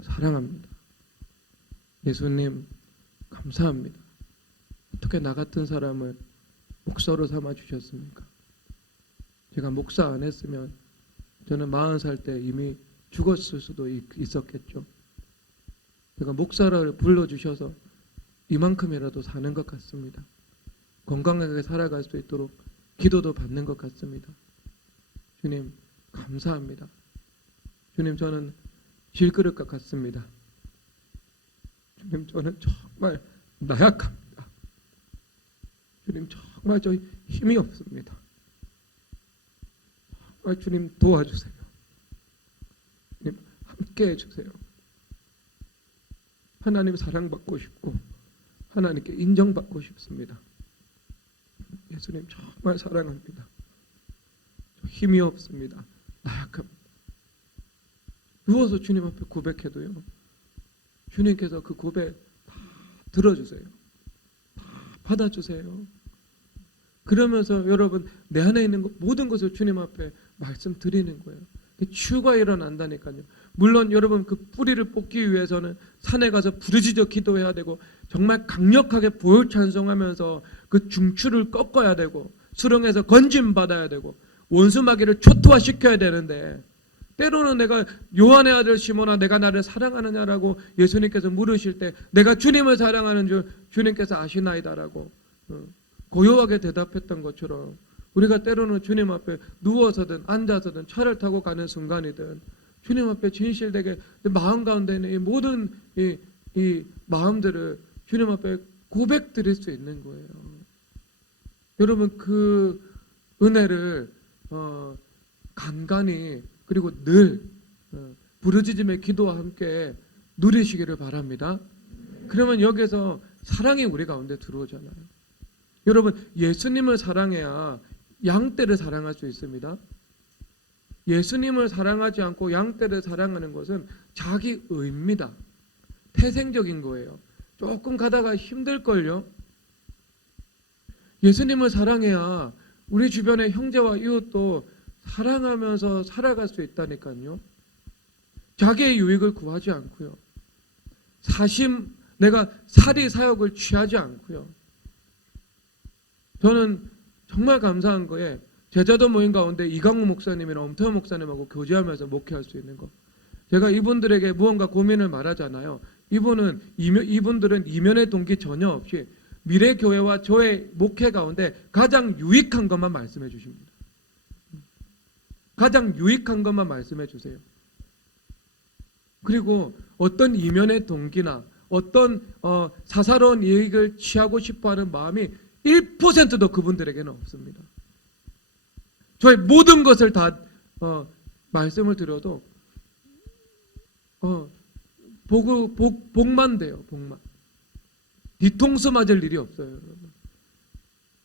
사랑합니다. 예수님 감사합니다. 어떻게 나 같은 사람을 목사로 삼아 주셨습니까? 제가 목사 안 했으면 저는 40살 때 이미 죽었을 수도 있었겠죠. 제가 목사를 불러주셔서 이만큼이라도 사는 것 같습니다. 건강하게 살아갈 수 있도록 기도도 받는 것 같습니다. 주님 감사합니다. 주님 저는 질그릇과 같습니다. 주님 저는 정말 나약합니다. 주님 정말 저 힘이 없습니다. 정말 주님 도와주세요. 주님 함께 해주세요. 하나님 사랑받고 싶고 하나님께 인정받고 싶습니다. 예수님 정말 사랑합니다. 저 힘이 없습니다. 나약합니다. 누워서 주님 앞에 고백해도요. 주님께서 그 고백 다 들어주세요. 다 받아주세요. 그러면서 여러분 내 안에 있는 모든 것을 주님 앞에 말씀드리는 거예요. 치유가 일어난다니까요. 물론 여러분 그 뿌리를 뽑기 위해서는 산에 가서 부르짖어 기도해야 되고 정말 강력하게 보혈 찬송하면서 그 중추를 꺾어야 되고 수렁에서 건짐받아야 되고 원수마귀를 초토화시켜야 되는데 때로는 내가 요한의 아들 시몬아 내가 나를 사랑하느냐라고 예수님께서 물으실 때 내가 주님을 사랑하는 줄 주님께서 아시나이다라고 고요하게 대답했던 것처럼 우리가 때로는 주님 앞에 누워서든 앉아서든 차를 타고 가는 순간이든 주님 앞에 진실되게 마음 가운데 있는 이 모든 이 마음들을 주님 앞에 고백드릴 수 있는 거예요. 여러분 그 은혜를 간간히 그리고 늘 부르짖음의 기도와 함께 누리시기를 바랍니다. 그러면 여기서 사랑이 우리 가운데 들어오잖아요. 여러분 예수님을 사랑해야 양떼를 사랑할 수 있습니다. 예수님을 사랑하지 않고 양떼를 사랑하는 것은 자기 의입니다. 태생적인 거예요. 조금 가다가 힘들걸요. 예수님을 사랑해야 우리 주변의 형제와 이웃도 사랑하면서 살아갈 수 있다니까요. 자기의 유익을 구하지 않고요. 내가 사리 사욕을 취하지 않고요. 저는 정말 감사한 거에 제자도 모임 가운데 이강우 목사님이랑 엄태원 목사님하고 교제하면서 목회할 수 있는 거. 제가 이분들에게 무언가 고민을 말하잖아요. 이분들은 이면의 동기 전혀 없이 미래 교회와 저의 목회 가운데 가장 유익한 것만 말씀해 주십니다. 가장 유익한 것만 말씀해 주세요. 그리고 어떤 이면의 동기나 어떤 사사로운 이익을 취하고 싶어하는 마음이 1%도 그분들에게는 없습니다. 저의 모든 것을 다 말씀을 드려도 복만 돼요. 복만. 뒤통수 맞을 일이 없어요. 여러분.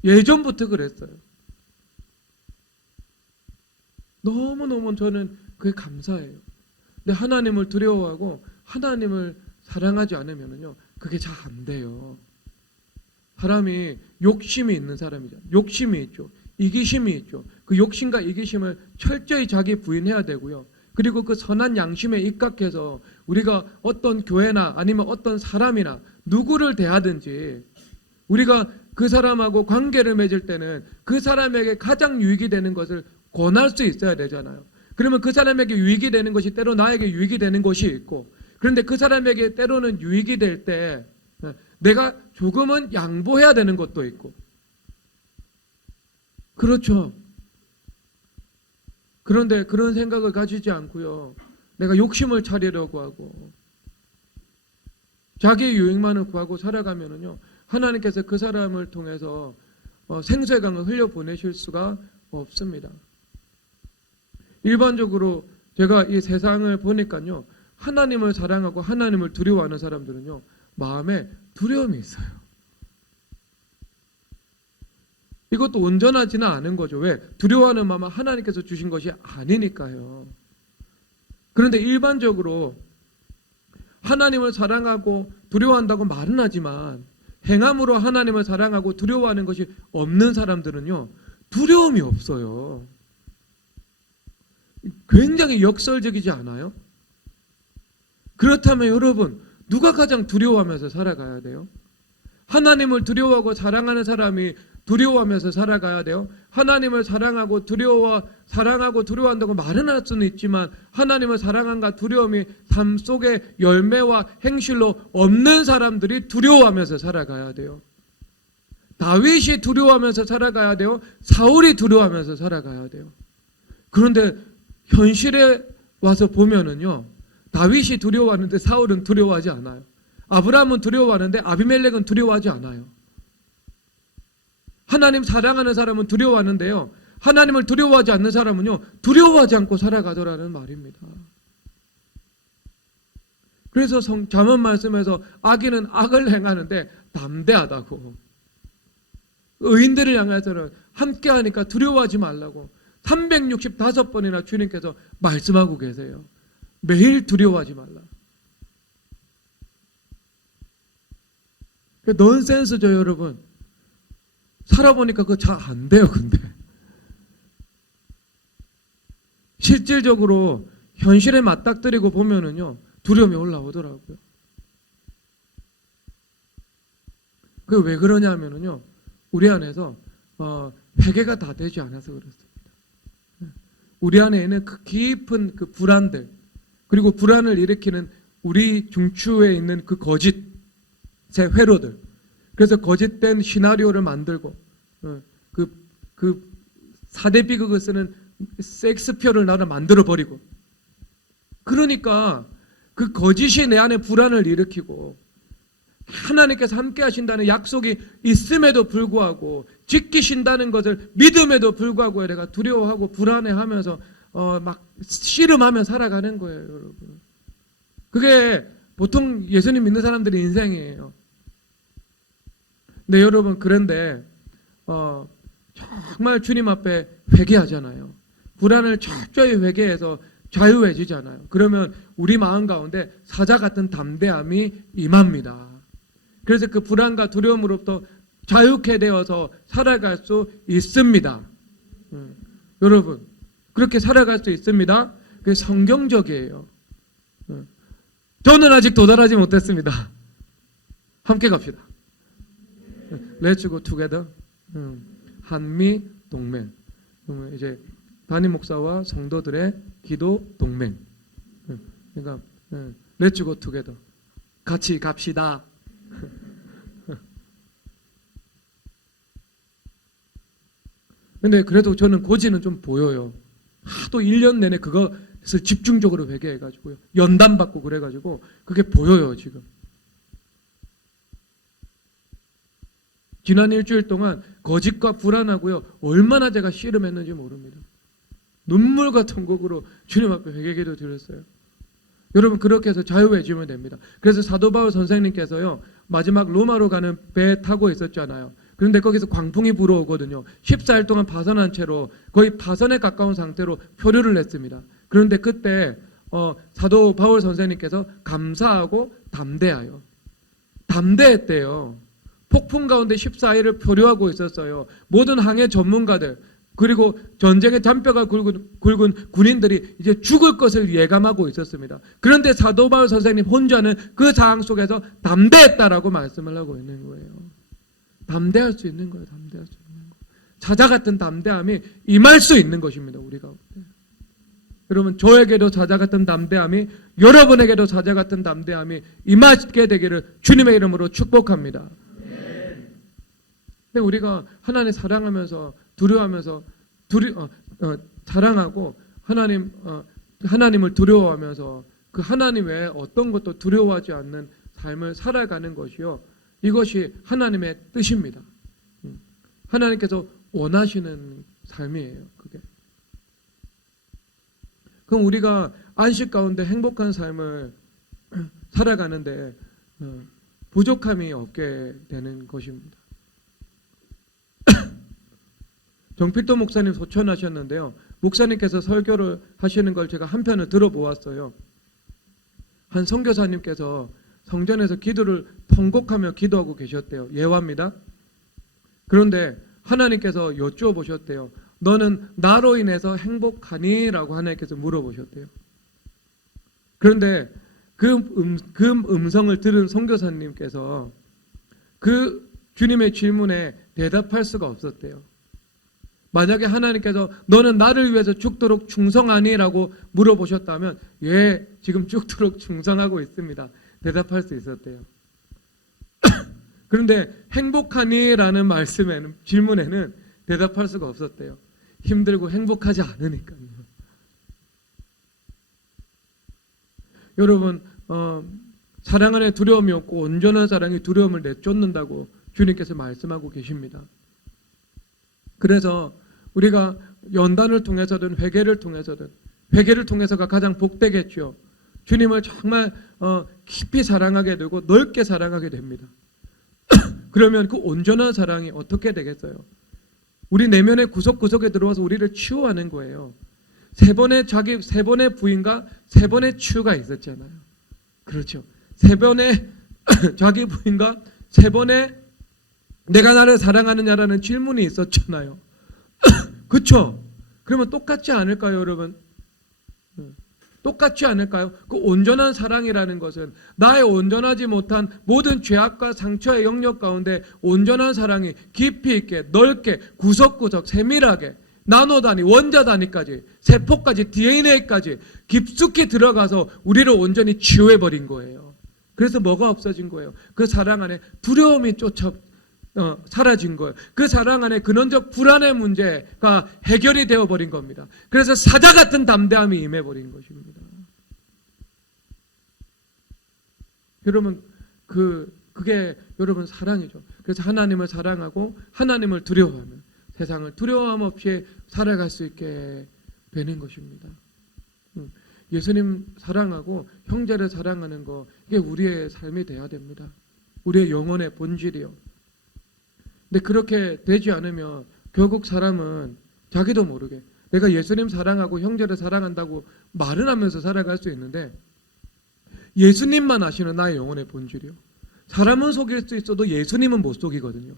예전부터 그랬어요. 너무너무 저는 그게 감사해요. 근데 하나님을 두려워하고 하나님을 사랑하지 않으면요 그게 잘 안 돼요. 사람이 욕심이 있는 사람이죠. 욕심이 있죠. 이기심이 있죠. 그 욕심과 이기심을 철저히 자기 부인해야 되고요. 그리고 그 선한 양심에 입각해서 우리가 어떤 교회나 아니면 어떤 사람이나 누구를 대하든지 우리가 그 사람하고 관계를 맺을 때는 그 사람에게 가장 유익이 되는 것을 권할 수 있어야 되잖아요. 그러면 그 사람에게 유익이 되는 것이 때로 나에게 유익이 되는 것이 있고, 그런데 그 사람에게 때로는 유익이 될 때 내가 조금은 양보해야 되는 것도 있고, 그렇죠. 그런데 그런 생각을 가지지 않고요, 내가 욕심을 차리려고 하고 자기의 유익만을 구하고 살아가면은요, 하나님께서 그 사람을 통해서 생수의 강을 흘려보내실 수가 없습니다. 일반적으로 제가 이 세상을 보니까요, 하나님을 사랑하고 하나님을 두려워하는 사람들은요, 마음에 두려움이 있어요. 이것도 온전하지는 않은 거죠. 왜? 두려워하는 마음은 하나님께서 주신 것이 아니니까요. 그런데 일반적으로 하나님을 사랑하고 두려워한다고 말은 하지만 행함으로 하나님을 사랑하고 두려워하는 것이 없는 사람들은요, 두려움이 없어요. 굉장히 역설적이지 않아요? 그렇다면 여러분, 누가 가장 두려워하면서 살아가야 돼요? 하나님을 두려워하고 사랑하는 사람이 두려워하면서 살아가야 돼요? 하나님을 사랑하고 두려워한다고 말은 할 수는 있지만 하나님을 사랑함과 두려움이 삶 속의 열매와 행실로 없는 사람들이 두려워하면서 살아가야 돼요. 다윗이 두려워하면서 살아가야 돼요? 사울이 두려워하면서 살아가야 돼요? 그런데 현실에 와서 보면은요, 다윗이 두려워하는데 사울은 두려워하지 않아요. 아브라함은 두려워하는데 아비멜렉은 두려워하지 않아요. 하나님 사랑하는 사람은 두려워하는데요, 하나님을 두려워하지 않는 사람은요, 두려워하지 않고 살아가더라는 말입니다. 그래서 잠언 말씀에서 악인은 악을 행하는데 담대하다고, 의인들을 향해서는 함께하니까 두려워하지 말라고 365번이나 주님께서 말씀하고 계세요. 매일 두려워하지 말라. 넌센스죠, 여러분. 살아보니까 그거 잘 안 돼요, 근데. 실질적으로 현실에 맞닥뜨리고 보면은요, 두려움이 올라오더라고요. 그게 왜 그러냐면은요, 우리 안에서 회개가 다 되지 않아서 그렇습니다. 우리 안에 있는 그 깊은 그 불안들, 그리고 불안을 일으키는 우리 중추에 있는 그 거짓의 회로들, 그래서 거짓된 시나리오를 만들고 그 사대 비극을 쓰는 섹스피어를 나를 만들어버리고, 그러니까 그 거짓이 내 안에 불안을 일으키고 하나님께서 함께 하신다는 약속이 있음에도 불구하고 지키신다는 것을 믿음에도 불구하고 내가 두려워하고 불안해하면서 막 씨름하며 살아가는 거예요, 여러분. 그게 보통 예수님 믿는 사람들의 인생이에요. 네, 여러분, 그런데 정말 주님 앞에 회개하잖아요. 불안을 철저히 회개해서 자유해지잖아요. 그러면 우리 마음 가운데 사자 같은 담대함이 임합니다. 그래서 그 불안과 두려움으로부터 자유케 되어서 살아갈 수 있습니다. 여러분, 그렇게 살아갈 수 있습니다. 그게 성경적이에요. 저는 아직 도달하지 못했습니다. 함께 갑시다. Let's go together. 한미 동맹. 이제 담임 목사와 성도들의 기도 동맹. 그러니까 Let's go together. 같이 갑시다. 근데 그래도 저는 고지는 좀 보여요. 하도 1년 내내 그것을 집중적으로 회개해가지고요, 연단 받고 그래가지고 그게 보여요. 지금 지난 일주일 동안 거짓과 불안하고요, 얼마나 제가 씨름했는지 모릅니다. 눈물 같은 곡으로 주님 앞에 회개기도 드렸어요. 여러분, 그렇게 해서 자유해지면 됩니다. 그래서 사도 바울 선생님께서요, 마지막 로마로 가는 배 타고 있었잖아요. 그런데 거기서 광풍이 불어오거든요. 14일 동안 파선한 채로 거의 파선에 가까운 상태로 표류를 했습니다. 그런데 그때 사도 바울 선생님께서 감사하고 담대하여, 담대했대요. 폭풍 가운데 14일을 표류하고 있었어요. 모든 항해 전문가들, 그리고 전쟁의 잔뼈가 굵은 군인들이 이제 죽을 것을 예감하고 있었습니다. 그런데 사도 바울 선생님 혼자는 그 상황 속에서 담대했다라고 말씀을 하고 있는 거예요. 담대할 수 있는 거예요. 담대할 수 있는 거. 사자 같은 담대함이 임할 수 있는 것입니다. 우리가. 여러분, 저에게도 사자 같은 담대함이, 여러분에게도 사자 같은 담대함이 임하게 되기를 주님의 이름으로 축복합니다. 근데 우리가 하나님 사랑하면서 두려워하면서 사랑하고 하나님을 두려워하면서 그 하나님 외에 어떤 것도 두려워하지 않는 삶을 살아가는 것이요, 이것이 하나님의 뜻입니다. 하나님께서 원하시는 삶이에요. 그게. 그럼 우리가 안식 가운데 행복한 삶을 살아가는데 부족함이 없게 되는 것입니다. 정필도 목사님 소천하셨는데요, 목사님께서 설교를 하시는 걸 제가 한편을 들어보았어요. 한 선교사님께서 성전에서 기도를 통곡하며 기도하고 계셨대요. 예화입니다. 그런데 하나님께서 여쭈어 보셨대요. 너는 나로 인해서 행복하니? 라고 하나님께서 물어보셨대요. 그런데 그 음성을 들은 선교사님께서 그 주님의 질문에 대답할 수가 없었대요. 만약에 하나님께서 너는 나를 위해서 죽도록 충성하니? 라고 물어보셨다면 예, 지금 죽도록 충성하고 있습니다. 대답할 수 있었대요. 그런데 행복하니? 라는 말씀에는, 질문에는 대답할 수가 없었대요. 힘들고 행복하지 않으니까요. 여러분, 사랑 안에 두려움이 없고 온전한 사랑이 두려움을 내쫓는다고 주님께서 말씀하고 계십니다. 그래서 우리가 연단을 통해서든 회개를 통해서가 가장 복되겠죠. 주님을 정말 깊이 사랑하게 되고 넓게 사랑하게 됩니다. 그러면 그 온전한 사랑이 어떻게 되겠어요? 우리 내면의 구석구석에 들어와서 우리를 치유하는 거예요. 세 번의 부인과 세 번의 치유가 있었잖아요. 그렇죠. 세 번의 자기 부인과 세 번의 내가 나를 사랑하느냐라는 질문이 있었잖아요. 그렇죠? 그러면 똑같지 않을까요, 여러분? 똑같지 않을까요? 그 온전한 사랑이라는 것은 나의 온전하지 못한 모든 죄악과 상처의 영역 가운데 온전한 사랑이 깊이 있게 넓게 구석구석 세밀하게 나노 단위, 원자 단위까지 세포까지 DNA까지 깊숙이 들어가서 우리를 온전히 치유해버린 거예요. 그래서 뭐가 없어진 거예요? 그 사랑 안에 두려움이 사라진 거예요. 그 사랑 안에 근원적 불안의 문제가 해결이 되어버린 겁니다. 그래서 사자 같은 담대함이 임해버린 것입니다. 여러분, 그게 여러분 사랑이죠. 그래서 하나님을 사랑하고 하나님을 두려워하면 세상을 두려움 없이 살아갈 수 있게 되는 것입니다. 예수님 사랑하고 형제를 사랑하는 거, 이게 우리의 삶이 돼야 됩니다. 우리의 영혼의 본질이요. 근데 그렇게 되지 않으면 결국 사람은 자기도 모르게 내가 예수님 사랑하고 형제를 사랑한다고 말은 하면서 살아갈 수 있는데 예수님만 아시는 나의 영혼의 본질이요. 사람은 속일 수 있어도 예수님은 못 속이거든요.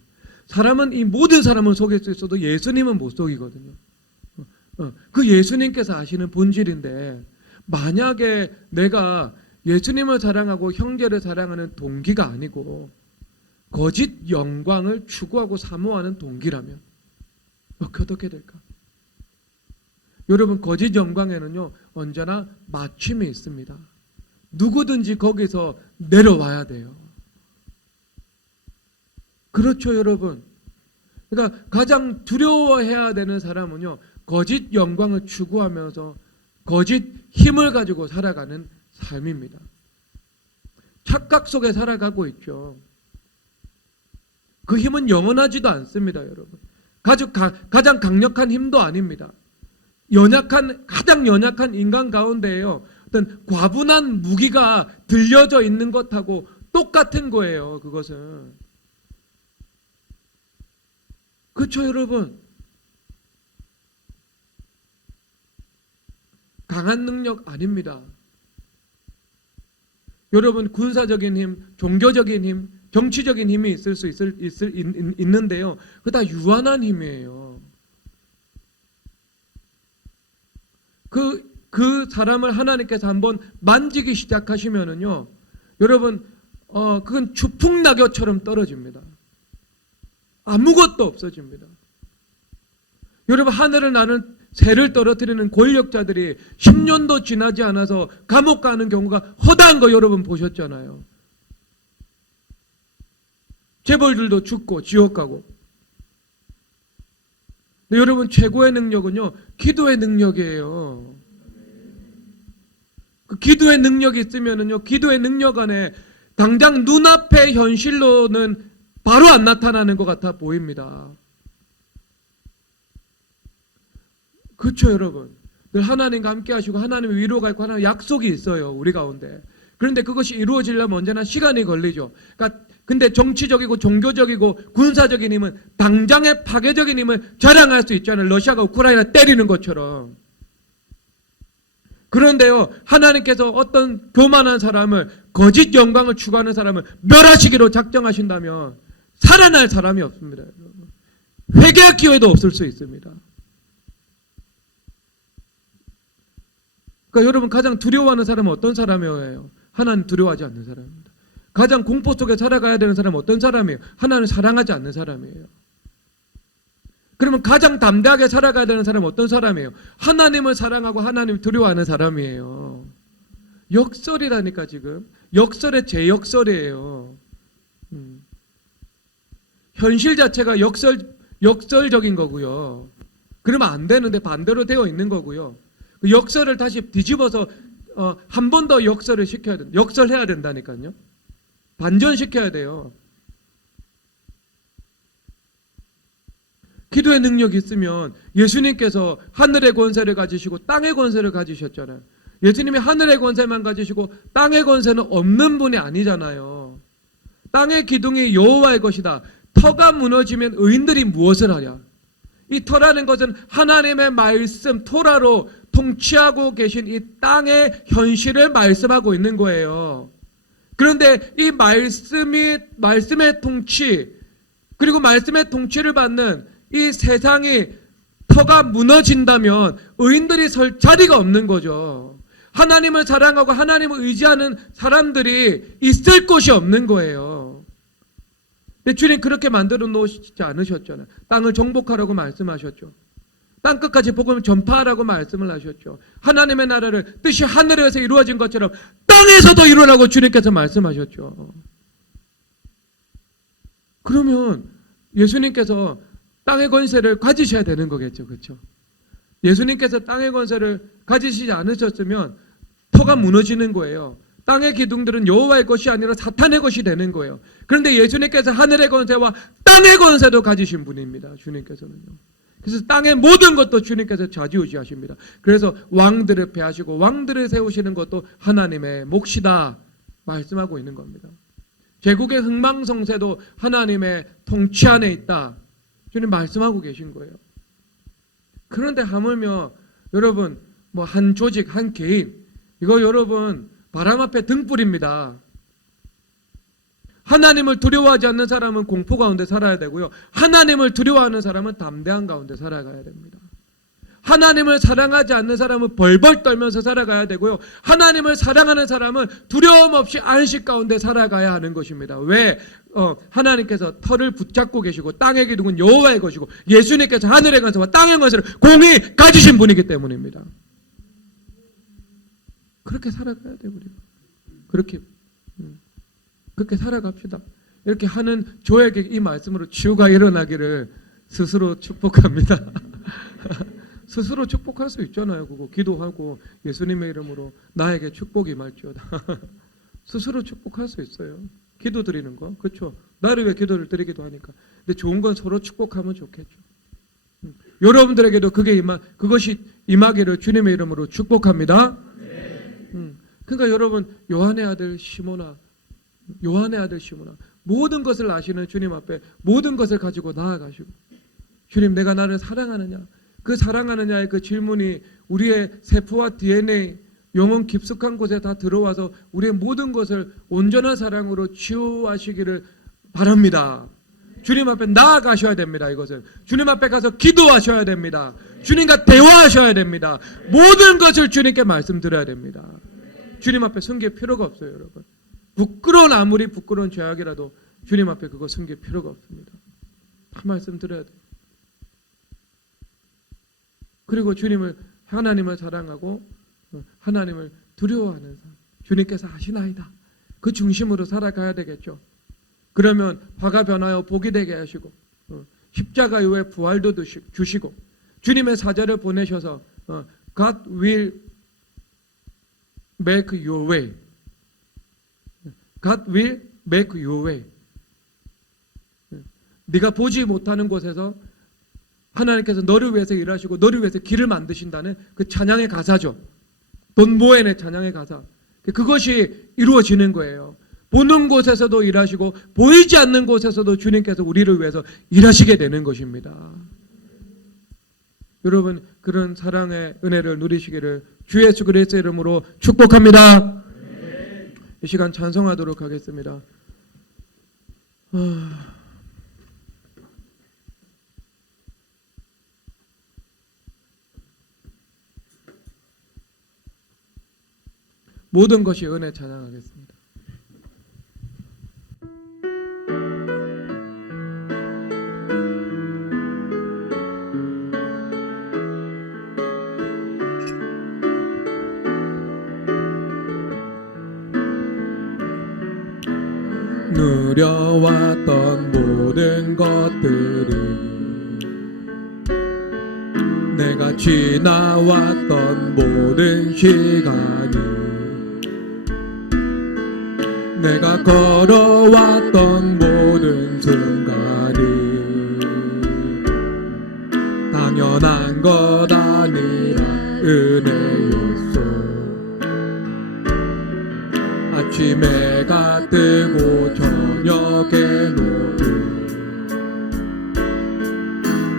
이 모든 사람은 속일 수 있어도 예수님은 못 속이거든요. 그 예수님께서 아시는 본질인데 만약에 내가 예수님을 사랑하고 형제를 사랑하는 동기가 아니고 거짓 영광을 추구하고 사모하는 동기라면 어떻게 될까? 여러분, 거짓 영광에는요 언제나 맞춤이 있습니다. 누구든지 거기서 내려와야 돼요. 그렇죠, 여러분. 그러니까 가장 두려워해야 되는 사람은요 거짓 영광을 추구하면서 거짓 힘을 가지고 살아가는 삶입니다. 착각 속에 살아가고 있죠. 그 힘은 영원하지도 않습니다, 여러분. 가장 강력한 힘도 아닙니다. 가장 연약한 인간 가운데에요 어떤 과분한 무기가 들려져 있는 것하고 똑같은 거예요, 그것은. 그렇죠, 여러분. 강한 능력 아닙니다. 여러분, 군사적인 힘, 종교적인 힘, 정치적인 힘이 있는데요. 그거 다 유한한 힘이에요. 그 사람을 하나님께서 한번 만지기 시작하시면은요, 여러분, 그건 추풍낙엽처럼 떨어집니다. 아무것도 없어집니다. 여러분, 하늘을 나는 새를 떨어뜨리는 권력자들이 10년도 지나지 않아서 감옥 가는 경우가 허다한 거 여러분 보셨잖아요. 재벌들도 죽고 지옥 가고. 근데 여러분, 최고의 능력은요, 기도의 능력이에요. 그 기도의 능력이 있으면은요, 기도의 능력 안에 당장 눈앞의 현실로는 바로 안 나타나는 것 같아 보입니다. 그렇죠, 여러분. 늘 하나님과 함께 하시고 하나님의 위로가 있고 하나님의 약속이 있어요, 우리 가운데. 그런데 그것이 이루어지려면 언제나 시간이 걸리죠. 그러니까 근데 정치적이고 종교적이고 군사적인 힘은, 당장의 파괴적인 힘을 자랑할 수 있잖아요. 러시아가 우크라이나 때리는 것처럼. 그런데요, 하나님께서 어떤 교만한 사람을, 거짓 영광을 추구하는 사람을 멸하시기로 작정하신다면 살아날 사람이 없습니다. 회개할 기회도 없을 수 있습니다. 그러니까 여러분, 가장 두려워하는 사람은 어떤 사람이에요? 하나님 두려워하지 않는 사람입니다. 가장 공포 속에 살아가야 되는 사람은 어떤 사람이에요? 하나님을 사랑하지 않는 사람이에요. 그러면 가장 담대하게 살아가야 되는 사람은 어떤 사람이에요? 하나님을 사랑하고 하나님을 두려워하는 사람이에요. 역설이라니까 지금. 역설의 제역설이에요. 현실 자체가 역설적인 거고요. 그러면 안 되는데 반대로 되어 있는 거고요. 그 역설을 다시 뒤집어서 한 번 더 역설을 시켜야 된다. 역설해야 된다니까요. 반전시켜야 돼요. 기도의 능력이 있으면 예수님께서 하늘의 권세를 가지시고 땅의 권세를 가지셨잖아요. 예수님이 하늘의 권세만 가지시고 땅의 권세는 없는 분이 아니잖아요. 땅의 기둥이 여호와의 것이다. 터가 무너지면 의인들이 무엇을 하랴? 이 터라는 것은 하나님의 말씀, 토라로 통치하고 계신 이 땅의 현실을 말씀하고 있는 거예요. 그런데 이 말씀의 통치, 그리고 말씀의 통치를 받는 이 세상이 터가 무너진다면 의인들이 설 자리가 없는 거죠. 하나님을 사랑하고 하나님을 의지하는 사람들이 있을 곳이 없는 거예요. 근데 주님 그렇게 만들어 놓으시지 않으셨잖아요. 땅을 정복하라고 말씀하셨죠. 땅끝까지 복음을 전파하라고 말씀을 하셨죠. 하나님의 나라를 뜻이 하늘에서 이루어진 것처럼 땅에서도 이루라고 주님께서 말씀하셨죠. 그러면 예수님께서 땅의 권세를 가지셔야 되는 거겠죠. 그렇죠? 예수님께서 땅의 권세를 가지시지 않으셨으면 터가 무너지는 거예요. 땅의 기둥들은 여호와의 것이 아니라 사탄의 것이 되는 거예요. 그런데 예수님께서 하늘의 권세와 땅의 권세도 가지신 분입니다. 주님께서는요. 그래서 땅의 모든 것도 주님께서 좌지우지하십니다. 그래서 왕들을 폐하시고 왕들을 세우시는 것도 하나님의 몫이다 말씀하고 있는 겁니다. 제국의 흥망성쇠도 하나님의 통치 안에 있다. 주님 말씀하고 계신 거예요. 그런데 하물며 여러분 뭐 한 조직, 한 개인, 이거 여러분 바람 앞에 등불입니다. 하나님을 두려워하지 않는 사람은 공포 가운데 살아야 되고요. 하나님을 두려워하는 사람은 담대한 가운데 살아가야 됩니다. 하나님을 사랑하지 않는 사람은 벌벌 떨면서 살아가야 되고요. 하나님을 사랑하는 사람은 두려움 없이 안식 가운데 살아가야 하는 것입니다. 왜? 하나님께서 터를 붙잡고 계시고 땅의 기둥은 여호와의 것이고 예수님께서 하늘의 권세와 땅의 권세를 공히 가지신 분이기 때문입니다. 그렇게 살아가야 돼요. 우리가. 그렇게 살아갑시다. 이렇게 하는 저에게 이 말씀으로 치유가 일어나기를 스스로 축복합니다. 스스로 축복할 수 있잖아요. 그거 기도하고 예수님의 이름으로 나에게 축복이 임할지어다. 스스로 축복할 수 있어요. 기도 드리는 거. 그렇죠. 나를 위해 기도를 드리기도 하니까. 근데 좋은 건 서로 축복하면 좋겠죠. 여러분들에게도 그것이 임하기를 주님의 이름으로 축복합니다. 그러니까 여러분 요한의 아들 시모나 모든 것을 아시는 주님 앞에 모든 것을 가지고 나아가시고 주님 내가 나를 사랑하느냐, 그 사랑하느냐의 그 질문이 우리의 세포와 DNA 영혼 깊숙한 곳에 다 들어와서 우리의 모든 것을 온전한 사랑으로 치유하시기를 바랍니다. 주님 앞에 나아가셔야 됩니다. 이것은 주님 앞에 가서 기도하셔야 됩니다. 주님과 대화하셔야 됩니다. 모든 것을 주님께 말씀드려야 됩니다. 주님 앞에 숨길 필요가 없어요, 여러분. 아무리 부끄러운 죄악이라도 주님 앞에 그거 숨길 필요가 없습니다. 다 말씀드려야 돼요. 그리고 하나님을 사랑하고 하나님을 두려워하는 삶, 주님께서 하시나이다, 그 중심으로 살아가야 되겠죠. 그러면 화가 변하여 복이 되게 하시고 십자가 이후에 부활도 주시고 주님의 사자를 보내셔서 God will make your way. God will make your way. 네가 보지 못하는 곳에서 하나님께서 너를 위해서 일하시고 너를 위해서 길을 만드신다는 그 찬양의 가사죠. 돈 모엔의 찬양의 가사. 그것이 이루어지는 거예요. 보는 곳에서도 일하시고 보이지 않는 곳에서도 주님께서 우리를 위해서 일하시게 되는 것입니다. 여러분, 그런 사랑의 은혜를 누리시기를 주 예수 그리스도의 이름으로 축복합니다. 이 시간 찬송하도록 하겠습니다. 모든 것이 은혜 찬양하겠습니다. 누려왔던 모든 것들을 내가 지나왔던 모든 시간을 내가 걸어왔던 모든 순간을 당연한 것 아니라 은혜였소. 아침에 해가 뜨고 저녁에 노을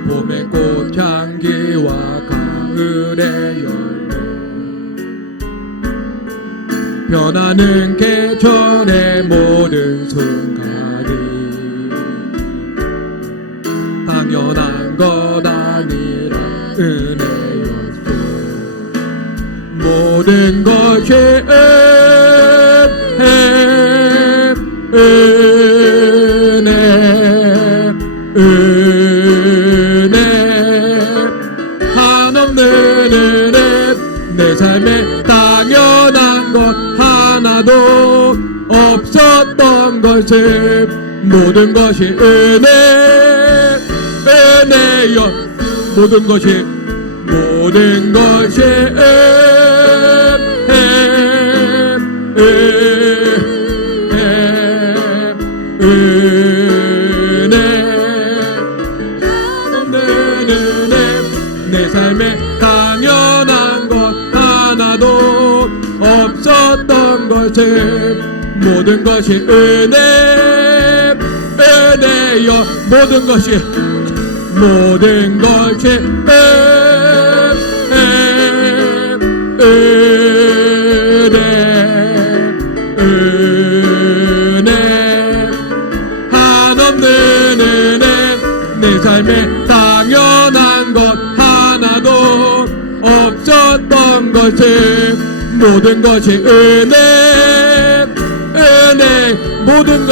봄의 꽃향기와 가을의 열매 변하는 계절의 모든 순간이 당연한 것 아니라 은혜였소. 모든 것이 은혜 한없는 은혜 내 삶에 당연한 것 하나도 없었던 것을 모든 것이 은혜여 모든 것이 은혜 내 삶에 당연한 것 하나도 없었던 것을 모든 것이 은혜여 모든 것이 은혜 한없는 은혜 내 삶에 당연한 것 하나도 없었던 것을 모든 것이 은혜 모든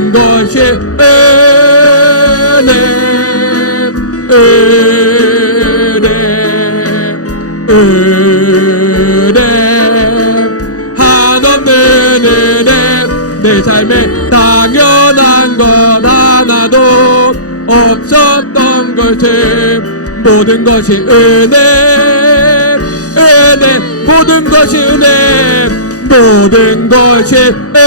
것이 은혜 한없는 은혜 내 삶에 당연한 것 하나도 없었던 것을 모든 것이 은혜 모든 것이 은혜 모든 것이 은혜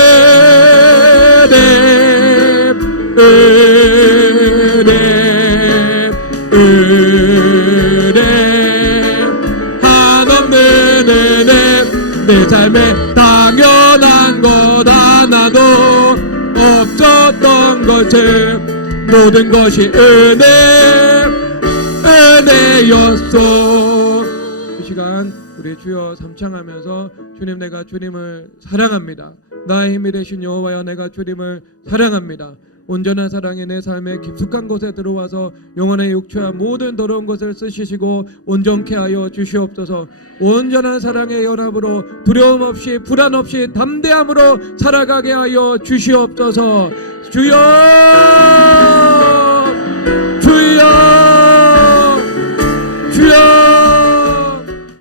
한없는 은혜 내 삶에 당연한 것 하나도 없었던 것을 모든 것이 은혜였소. 이 시간 우리 주여 삼창하면서 주님 내가 주님을 사랑합니다. 나의 힘이 되신 여호와여 내가 주님을 사랑합니다. 온전한 사랑이 내 삶의 깊숙한 곳에 들어와서 영혼의 육체와 모든 더러운 것을 쓰시고 온전케 하여 주시옵소서. 온전한 사랑의 연합으로 두려움 없이 불안 없이 담대함으로 살아가게 하여 주시옵소서. 주여